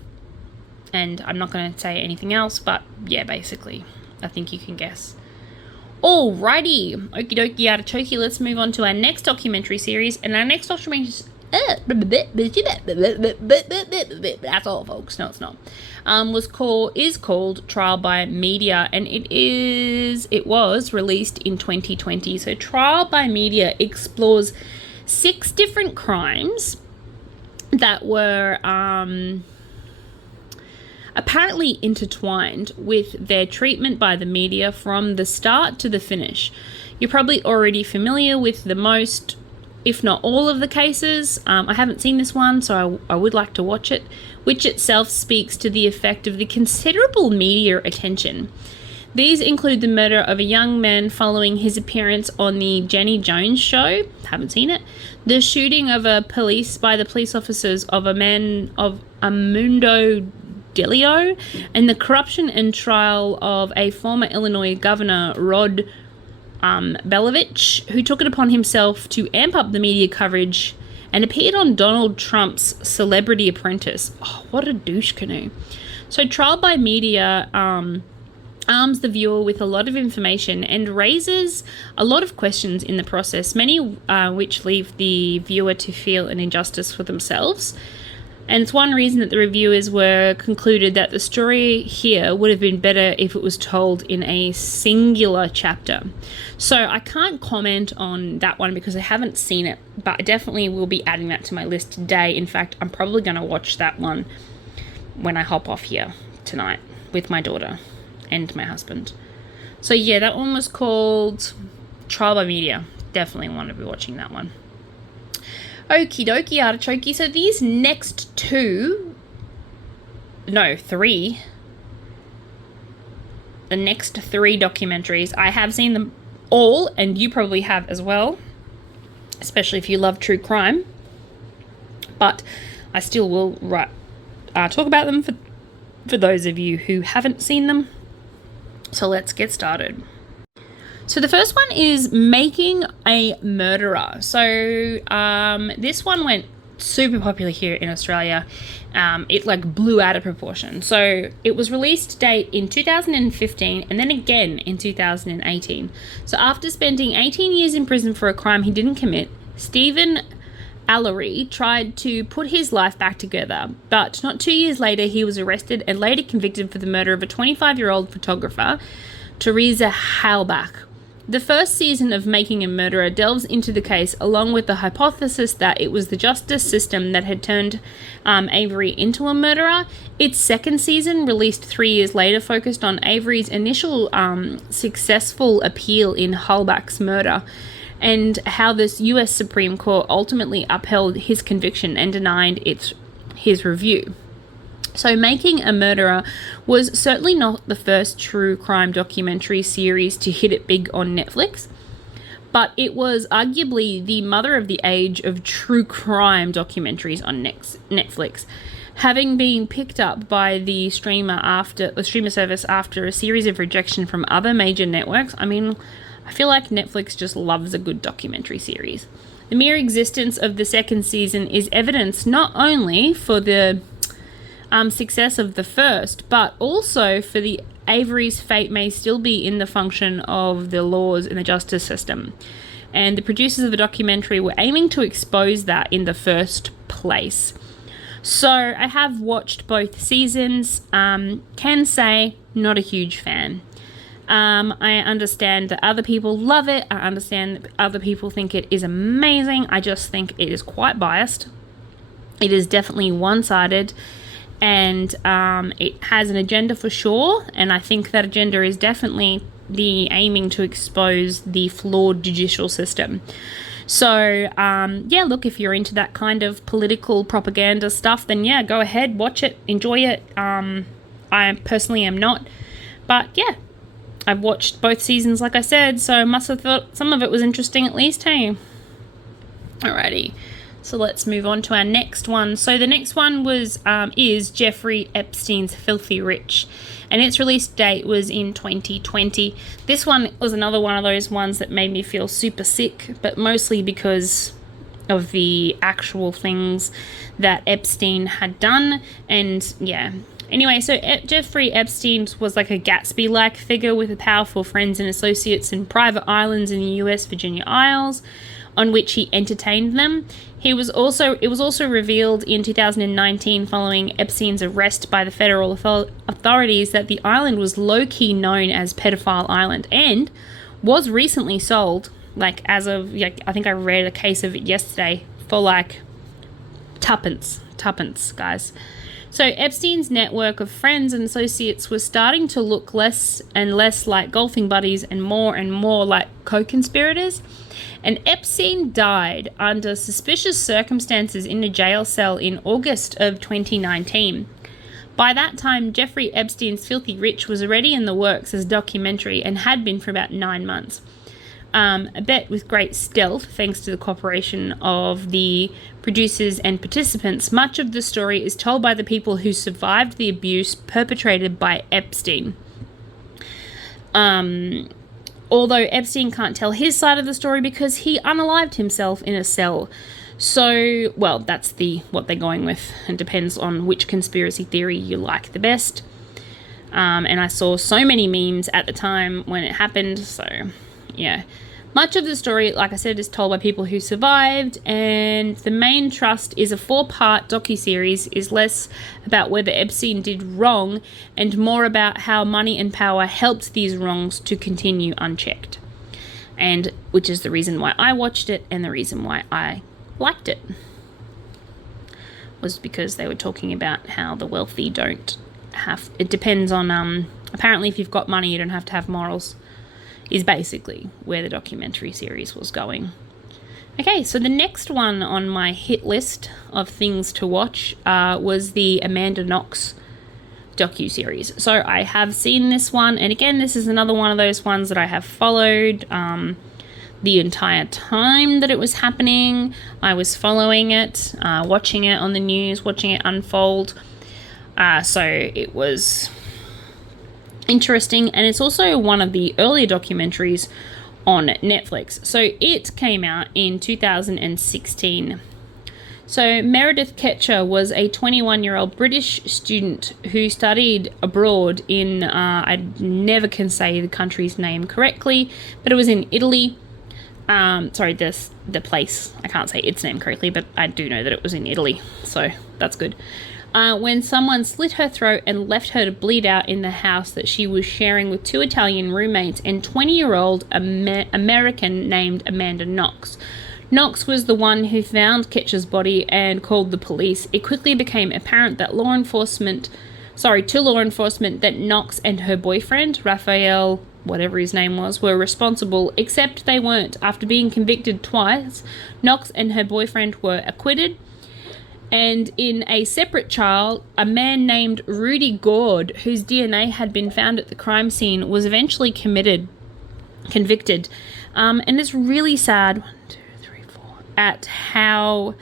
and I'm not going to say anything else, but yeah, basically, I think you can guess. Alrighty, okie dokie artichoke, let's move on to our next documentary series, and our next documentary that's all folks, no it's not, is called Trial by Media, and it was released in 2020. So Trial by Media explores 6 different crimes that were apparently intertwined with their treatment by the media from the start to the finish. You're probably already familiar with the most, if not all of the cases. I haven't seen this one, so I would like to watch it, which itself speaks to the effect of the considerable media attention. These include the murder of a young man following his appearance on the Jenny Jones show, haven't seen it, the shooting of by the police officers of a man of Amundo Delio, and the corruption and trial of a former Illinois governor, Rod Belovich, who took it upon himself to amp up the media coverage and appeared on Donald Trump's Celebrity Apprentice. Oh, what a douche canoe. So Trial by Media arms the viewer with a lot of information and raises a lot of questions in the process, many which leave the viewer to feel an injustice for themselves. And it's one reason that the reviewers were concluded that the story here would have been better if it was told in a singular chapter. So I can't comment on that one because I haven't seen it, but I definitely will be adding that to my list today. In fact, I'm probably going to watch that one when I hop off here tonight with my daughter and my husband. So yeah, that one was called Trial by Media. Definitely want to be watching that one. Okie dokie artichoke. So these next 3, the next 3 documentaries, I have seen them all, and you probably have as well, especially if you love true crime, but I still will talk about them for those of you who haven't seen them. So let's get started. So the first one is Making a Murderer. So this one went super popular here in Australia. It like blew out of proportion. So it was released date in 2015 and then again in 2018. So after spending 18 years in prison for a crime he didn't commit, Stephen Allery tried to put his life back together, but not 2 years later he was arrested and later convicted for the murder of a 25-year-old photographer, Teresa Halbach. The first season of Making a Murderer delves into the case along with the hypothesis that it was the justice system that had turned Avery into a murderer. Its second season, released 3 years later, focused on Avery's initial successful appeal in Halbach's murder and how the US Supreme Court ultimately upheld his conviction and denied his review. So Making a Murderer was certainly not the first true crime documentary series to hit it big on Netflix, but it was arguably the mother of the age of true crime documentaries on Netflix, having been picked up by the streamer service after a series of rejection from other major networks. I mean, I feel like Netflix just loves a good documentary series. The mere existence of the second season is evidence not only for the success of the first, but also for the Avery's fate may still be in the function of the laws in the justice system. And the producers of the documentary were aiming to expose that in the first place. So I have watched both seasons. Can say not a huge fan. I understand that other people love it. I understand that other people think it is amazing. I just think it is quite biased. It is definitely one-sided. And it has an agenda for sure, and I think that agenda is definitely the aiming to expose the flawed judicial system. So, yeah, look, if you're into that kind of political propaganda stuff, then yeah, go ahead, watch it, enjoy it. I I personally am not. But yeah, I've watched both seasons, like I said, so must have thought some of it was interesting at least, hey? Alrighty, so let's move on to our next one. So the next one is Jeffrey Epstein's Filthy Rich, and its release date was in 2020. This one was another one of those ones that made me feel super sick, but mostly because of the actual things that Epstein had done, and yeah. Anyway, so Jeffrey Epstein was like a Gatsby-like figure with powerful friends and associates in private islands in the US Virginia Isles, on which he entertained them. It was also revealed in 2019, following Epstein's arrest by the federal authorities, that the island was low-key known as Pedophile Island and was recently sold, like as of, like, I think I read a case of it yesterday, for like tuppence, guys. So Epstein's network of friends and associates was starting to look less and less like golfing buddies and more like co-conspirators. And Epstein died under suspicious circumstances in a jail cell in August of 2019. By that time, Jeffrey Epstein's Filthy Rich was already in the works as a documentary and had been for about 9 months. A bet with great stealth, thanks to the cooperation of the producers and participants. Much of the story is told by the people who survived the abuse perpetrated by Epstein. Although Epstein can't tell his side of the story because he unalived himself in a cell. So, well, that's what they're going with. It depends on which conspiracy theory you like the best. And I saw so many memes at the time when it happened, so yeah. Much of the story, like I said, is told by people who survived, and the main thrust is a 4-part docuseries, is less about whether Epstein did wrong and more about how money and power helped these wrongs to continue unchecked. And which is the reason why I watched it and the reason why I liked it. Was because they were talking about how the wealthy don't have, it depends on, apparently if you've got money you don't have to have morals, is basically where the documentary series was going. Okay, so the next one on my hit list of things to watch was the Amanda Knox docuseries. So I have seen this one, and again, this is another one of those ones that I have followed the entire time that it was happening. I was following it, watching it on the news, watching it unfold. So it was interesting, and it's also one of the earlier documentaries on Netflix. So it came out in 2016. So Meredith Ketcher was a 21-year-old British student who studied abroad in, I never can say the country's name correctly, but it was in Italy. The place, I can't say its name correctly, but I do know that it was in Italy, so that's good. When someone slit her throat and left her to bleed out in the house that she was sharing with 2 Italian roommates and 20-year-old American named Amanda Knox. Knox was the one who found Ketcher's body and called the police. It quickly became apparent that law enforcement that Knox and her boyfriend, Raphael, whatever his name was, were responsible, except they weren't. After being convicted twice, Knox and her boyfriend were acquitted. And in a separate trial, a man named Rudy Gord, whose DNA had been found at the crime scene, was eventually convicted. And it's really sad, 1, 2, 3, 4, at how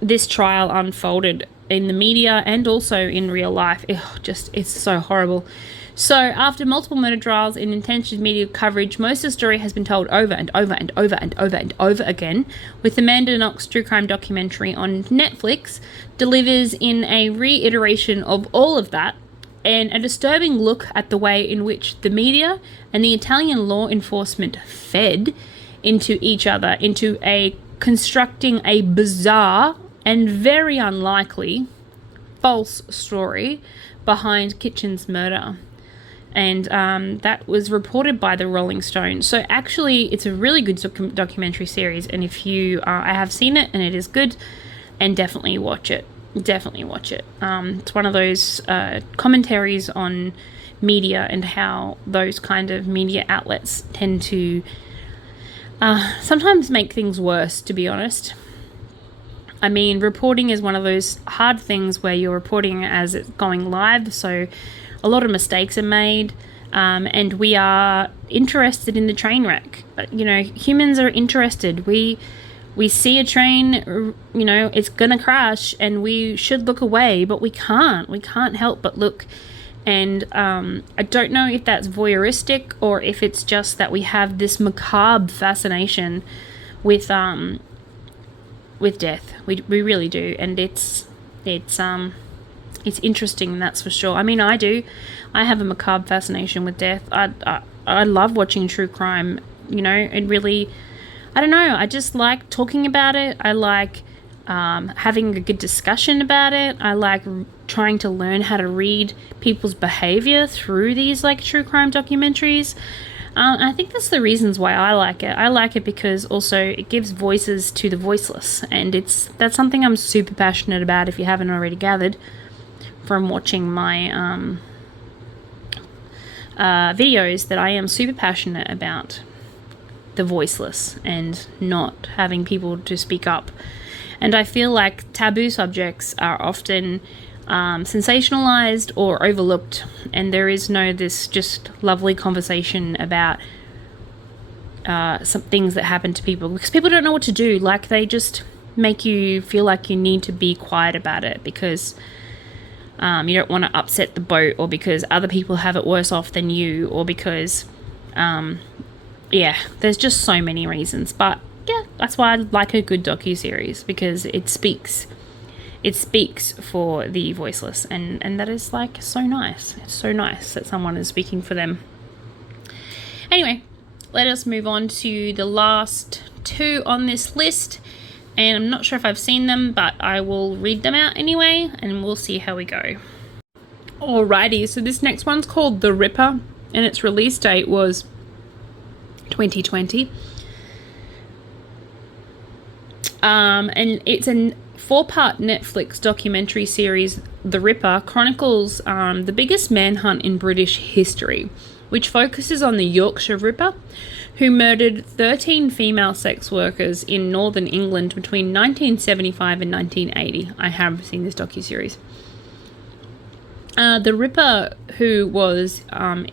this trial unfolded in the media and also in real life. It's so horrible. So, after multiple murder trials and intensive media coverage, most of the story has been told over and over and over and over and over again, with the Amanda Knox true crime documentary on Netflix delivers in a reiteration of all of that, and a disturbing look at the way in which the media and the Italian law enforcement fed into each other, into constructing a bizarre and very unlikely false story behind Kitchen's murder. And that was reported by the Rolling Stone. So actually, it's a really good documentary series. And if I have seen it, and it is good, and definitely watch it. Definitely watch it. It's one of those commentaries on media and how those kind of media outlets tend to sometimes make things worse, to be honest. I mean, reporting is one of those hard things where you're reporting as it's going live, so a lot of mistakes are made, and we are interested in the train wreck. But, you know, humans are interested. We see a train, you know, it's gonna crash, and we should look away, but we can't. We can't help but look. And I don't know if that's voyeuristic or if it's just that we have this macabre fascination with death. We really do, and it's interesting, that's for sure. I mean, I do. I have a macabre fascination with death. I love watching true crime. You know, it really, I don't know. I just like talking about it. I like having a good discussion about it. I like trying to learn how to read people's behavior through these like true crime documentaries. I think that's the reasons why I like it. I like it because also it gives voices to the voiceless, and that's something I'm super passionate about, if you haven't already gathered from watching my videos, that I am super passionate about the voiceless and not having people to speak up. And I feel like taboo subjects are often sensationalized or overlooked, and there is no this just lovely conversation about some things that happen to people, because people don't know what to do. Like, they just make you feel like you need to be quiet about it because you don't want to upset the boat, or because other people have it worse off than you, or because yeah, there's just so many reasons. But yeah, that's why I like a good docuseries, because it speaks for the voiceless, and that is like so nice. It's so nice that someone is speaking for them. Anyway, let us move on to the last two on this list, and I'm not sure if I've seen them, but I will read them out anyway, and we'll see how we go. Alrighty, so this next one's called The Ripper, and its release date was 2020. And it's a 4-part Netflix documentary series. The Ripper chronicles the biggest manhunt in British history, which focuses on the Yorkshire Ripper, who murdered 13 female sex workers in northern England between 1975 and 1980. I have seen this docuseries. The Ripper, who was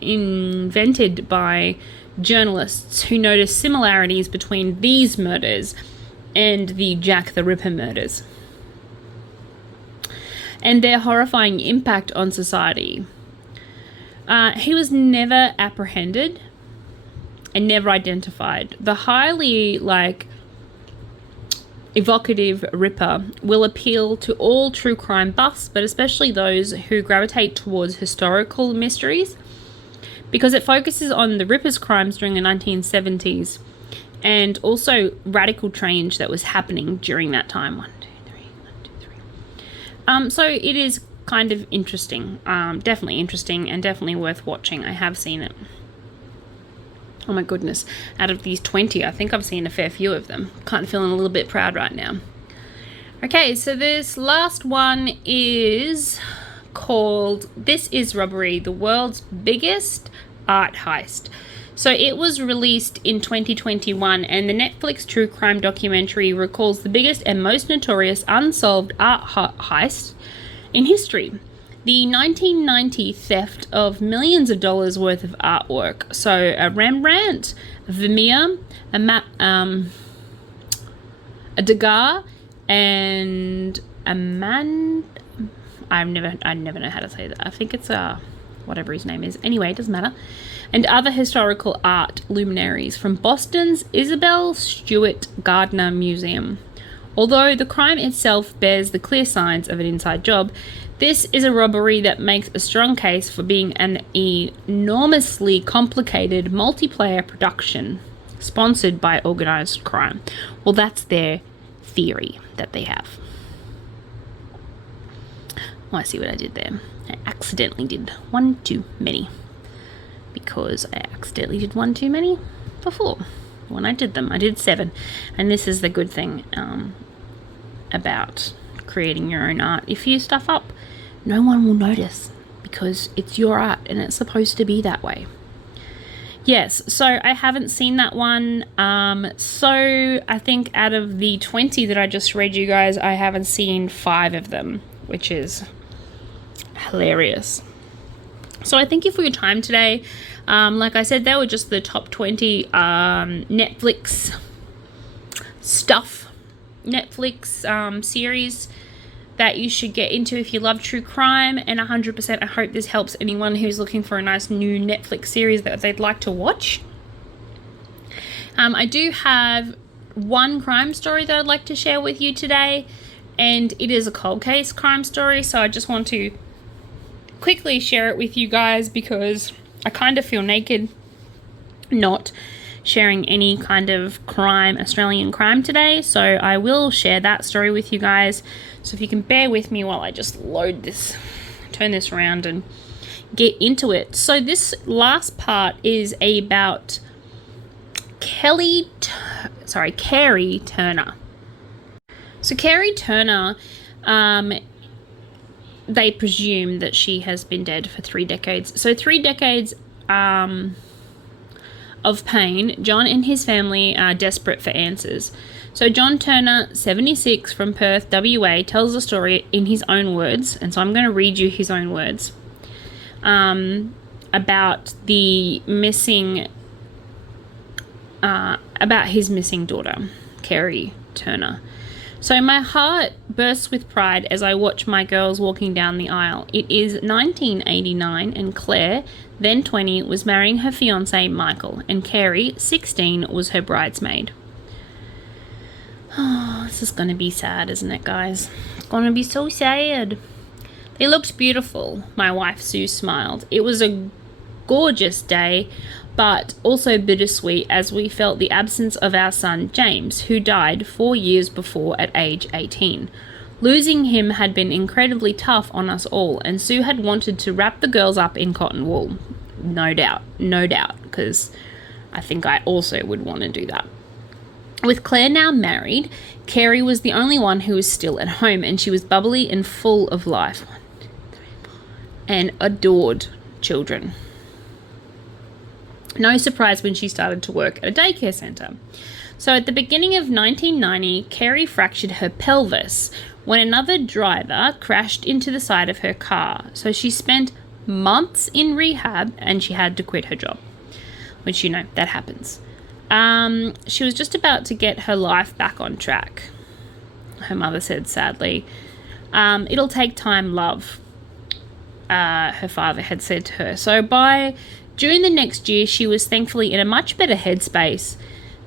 invented by journalists who noticed similarities between these murders and the Jack the Ripper murders, and their horrifying impact on society. He was never apprehended and never identified. The highly evocative Ripper will appeal to all true crime buffs, but especially those who gravitate towards historical mysteries, because it focuses on the Ripper's crimes during the 1970s and also radical change that was happening during that time. 1, 2, 3, 1, 2, 3. So it is kind of interesting, definitely interesting, and definitely worth watching. I have seen it. Oh my goodness, out of these 20, I think I've seen a fair few of them. Kind of feeling a little bit proud right now. Okay, so this last one is called This Is Robbery, the World's Biggest Art Heist. So it was released in 2021, and the Netflix true crime documentary recalls the biggest and most notorious unsolved art heist in history. The 1990 theft of millions of dollars worth of artwork. So a Rembrandt, a Vermeer, a Degas, and a man. I never know how to say that. I think it's whatever his name is. Anyway, it doesn't matter. And other historical art luminaries from Boston's Isabel Stewart Gardner Museum. Although the crime itself bears the clear signs of an inside job, this is a robbery that makes a strong case for being an enormously complicated multiplayer production sponsored by organized crime. Well, that's their theory that they have. Oh, I see what I did there. I accidentally did one too many, because I accidentally did one too many before. When I did them, I did 7. And this is the good thing about creating your own art. If you stuff up, no one will notice, because it's your art and it's supposed to be that way. Yes, so I haven't seen that one. So I think out of the 20 that I just read you guys, I haven't seen 5 of them, which is hilarious. So I thank you for your time today. Like I said, they were just the top 20 Netflix stuff, Netflix series that you should get into if you love true crime. And 100% I hope this helps anyone who's looking for a nice new Netflix series that they'd like to watch. I do have one crime story that I'd like to share with you today, and it is a cold case crime story, so I just want to quickly share it with you guys because I kind of feel naked not sharing any kind of crime, Australian crime today, so I will share that story with you guys. So if you can bear with me while I just load this, turn this around and get into it. So this last part is about Carrie Turner. So Carrie Turner, they presume that she has been dead for 3 decades. So 3 decades of pain. John and his family are desperate for answers. So John Turner, 76, from Perth, WA, tells the story in his own words, and so I'm going to read you his own words about the missing, about his missing daughter, Carrie Turner. So my heart bursts with pride as I watch my girls walking down the aisle. It is 1989 and Claire, then 20, was marrying her fiancé Michael, and Carrie, 16, was her bridesmaid. Oh, this is going to be sad, isn't it, guys? It's going to be so sad. They looked beautiful, my wife Sue smiled. It was a gorgeous day, but also bittersweet as we felt the absence of our son James, who died 4 years before at age 18. Losing him had been incredibly tough on us all, and Sue had wanted to wrap the girls up in cotton wool. No doubt, because I think I also would want to do that. With Claire now married, Carrie was the only one who was still at home, and she was bubbly and full of life. 1, 2, 3, 4, and adored children. No surprise when she started to work at a daycare centre. So at the beginning of 1990, Carrie fractured her pelvis when another driver crashed into the side of her car. So she spent months in rehab and she had to quit her job, which, you know, that happens. She was just about to get her life back on track, her mother said sadly. It'll take time, love, her father had said to her. So by June the next year, she was thankfully in a much better headspace.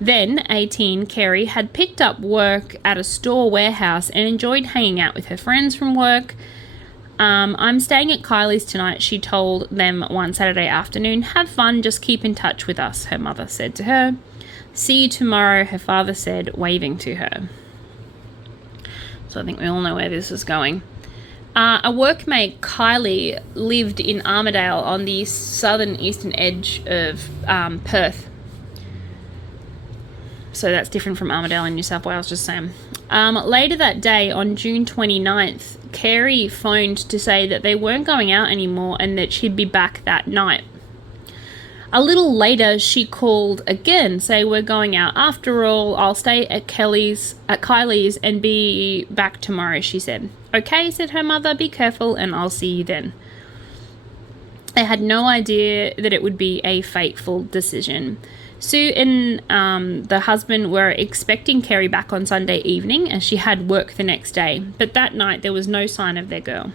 Then, 18, Carrie had picked up work at a store warehouse and enjoyed hanging out with her friends from work. I'm staying at Kylie's tonight, she told them one Saturday afternoon. Have fun, just keep in touch with us, her mother said to her. See you tomorrow, her father said, waving to her. So I think we all know where this is going. A workmate, Kylie, lived in Armidale on the southern eastern edge of Perth. So that's different from Armidale in New South Wales, just saying. Later that day, on June 29th, Carrie phoned to say that they weren't going out anymore and that she'd be back that night. A little later, she called again, say, we're going out after all. I'll stay at Kylie's and be back tomorrow, she said. Okay, said her mother, be careful and I'll see you then. They had no idea that it would be a fateful decision. Sue and the husband were expecting Carrie back on Sunday evening as she had work the next day, but that night there was no sign of their girl.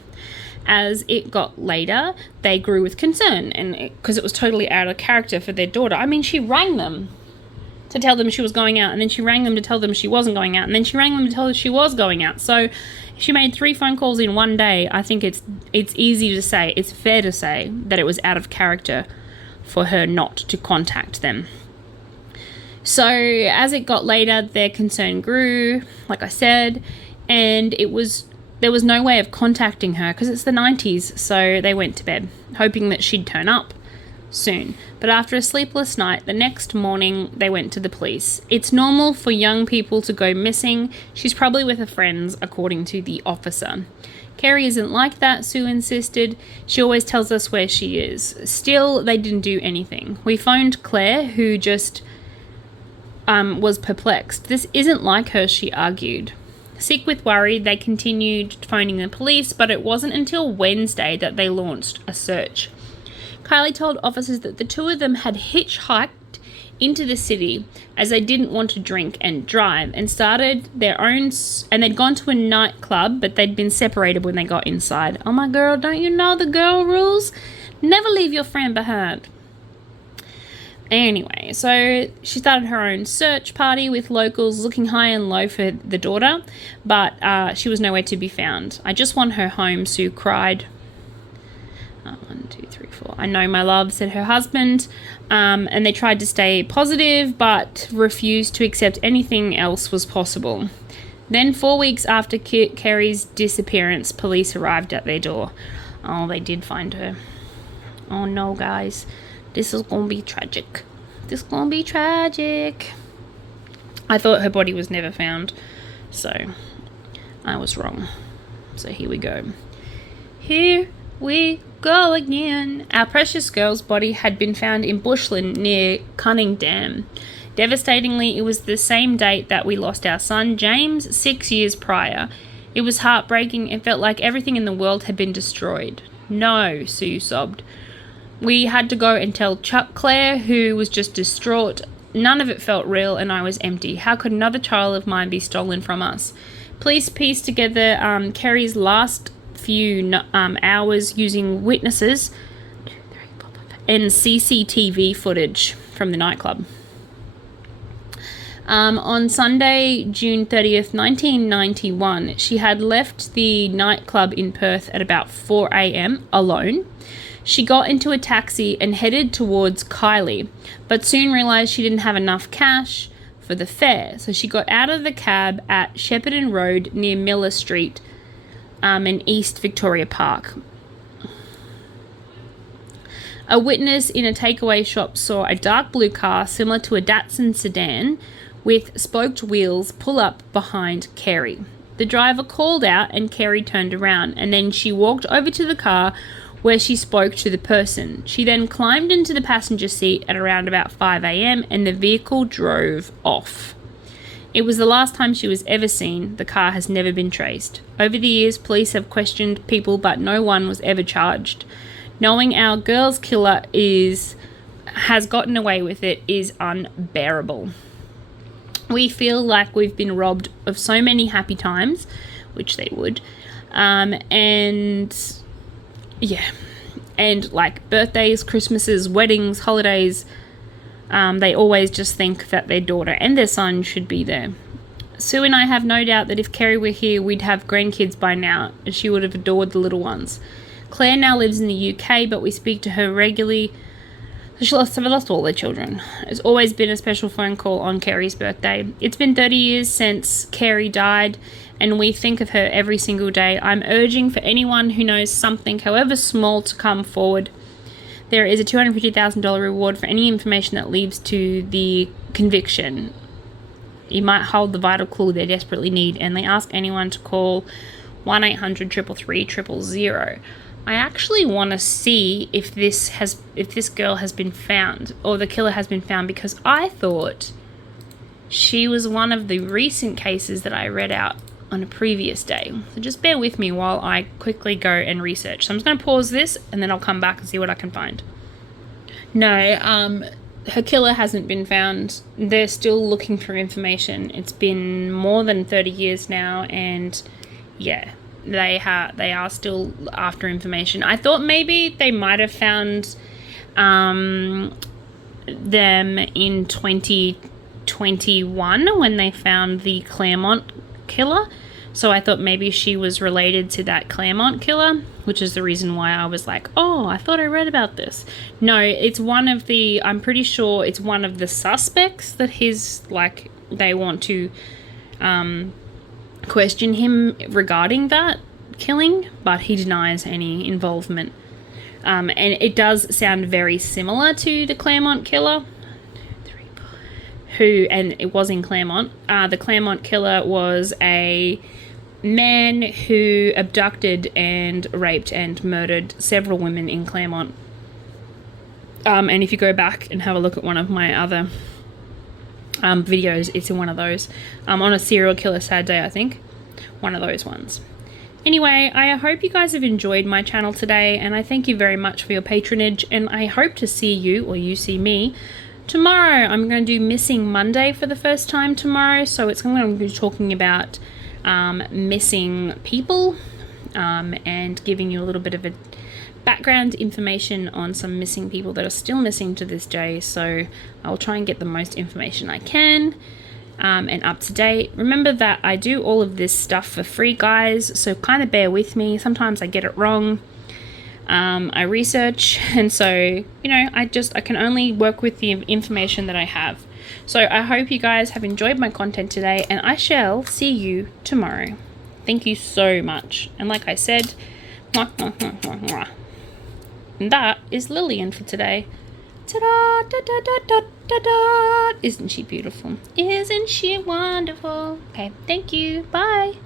As it got later, they grew with concern, and because it was totally out of character for their daughter. I mean, she rang them to tell them she was going out, and then she rang them to tell them she wasn't going out, and then she rang them to tell them she was going out. So she made 3 phone calls in one day. I think it's easy to say, it's fair to say that it was out of character for her not to contact them. So as it got later, their concern grew, like I said, and there was no way of contacting her because it's the 90s, so they went to bed, hoping that she'd turn up soon. But after a sleepless night, the next morning they went to the police. It's normal for young people to go missing. She's probably with her friends, according to the officer. Carrie isn't like that, Sue insisted. She always tells us where she is. Still, they didn't do anything. We phoned Claire, who just was perplexed. This isn't like her, she argued. Sick with worry, they continued phoning the police, but it wasn't until Wednesday that they launched a search. Kylie told officers that the two of them had hitchhiked into the city as they didn't want to drink and drive, and started their own, and they'd gone to a nightclub, but they'd been separated when they got inside. Oh my girl, don't you know the girl rules? Never leave your friend behind. Anyway, so she started her own search party with locals looking high and low for the daughter, but she was nowhere to be found. I just want her home, Sue cried. 1, 2, 3, 4. I know, my love, said her husband. And they tried to stay positive, but refused to accept anything else was possible. Then 4 weeks after Carrie's disappearance, police arrived at their door. Oh, they did find her. Oh no, guys. This is going to be tragic. This is going to be tragic. I thought her body was never found, so I was wrong. So here we go. Here we go again. Our precious girl's body had been found in bushland near Cunning Dam. Devastatingly, it was the same date that we lost our son, James, 6 years prior. It was heartbreaking. It felt like everything in the world had been destroyed. No, Sue sobbed. We had to go and tell Chuck Claire, who was just distraught. None of it felt real, and I was empty. How could another child of mine be stolen from us? Police pieced together Carrie's last few hours using witnesses and CCTV footage from the nightclub. On Sunday, June 30th, 1991, she had left the nightclub in Perth at about 4 a.m. alone. She got into a taxi and headed towards Kylie, but soon realised she didn't have enough cash for the fare. So she got out of the cab at Shepparton Road near Miller Street in East Victoria Park. A witness in a takeaway shop saw a dark blue car similar to a Datsun sedan with spoked wheels pull up behind Carrie. The driver called out and Carrie turned around, and then she walked over to the car where she spoke to the person. She then climbed into the passenger seat at around about 5 a.m. and the vehicle drove off. It was the last time she was ever seen. The car has never been traced. Over the years, police have questioned people, but no one was ever charged. Knowing our girl's killer has gotten away with it is unbearable. We feel like we've been robbed of so many happy times, which they would, and like birthdays, Christmases, weddings, holidays. They always just think that their daughter and their son should be there. Sue and I have no doubt that if Carrie were here, we'd have grandkids by now, and she would have adored the little ones. Claire now lives in the UK, but we speak to her regularly. She lost all their children. It's always been a special phone call on Carrie's birthday. It's been 30 years since Carrie died, and we think of her every single day. I'm urging for anyone who knows something, however small, to come forward. There is a $250,000 reward for any information that leads to the conviction. You might hold the vital clue they desperately need, and they ask anyone to call 1-800-333-000. I actually want to see if this girl has been found, or the killer has been found, because I thought she was one of the recent cases that I read out on a previous day. So just bear with me while I quickly go and research. So I'm just going to pause this and then I'll come back and see what I can find. No, her killer hasn't been found. They're still looking for information. It's been more than 30 years now, and yeah, they are still after information. I thought maybe they might have found them in 2021 when they found the Claremont killer. So I thought maybe she was related to that Claremont killer, which is the reason why I was like, oh, I thought I read about this. No, it's I'm pretty sure it's one of the suspects that they want to question him regarding that killing, but he denies any involvement. And it does sound very similar to the Claremont killer, and it was in Claremont. The Claremont killer was a man who abducted and raped and murdered several women in Claremont. And if you go back and have a look at one of my other videos, it's in one of those. On a serial killer sad day, I think. One of those ones. Anyway, I hope you guys have enjoyed my channel today, and I thank you very much for your patronage, and I hope to see you, or you see me, tomorrow. I'm going to do Missing Monday for the first time tomorrow, so I'm going to be talking about missing people and giving you a little bit of a background information on some missing people that are still missing to this day, so I'll try and get the most information I can. And up to date. Remember that I do all of this stuff for free, guys, so kind of bear with me. Sometimes I get it wrong. I research, and so, you know, I can only work with the information that I have. So I hope you guys have enjoyed my content today, and I shall see you tomorrow. Thank you so much. And like I said, mwah, mwah, mwah, mwah, mwah. And that is Lillian for today. Ta-da, da-da-da-da-da-da. Isn't she beautiful? Isn't she wonderful? Okay, thank you. Bye.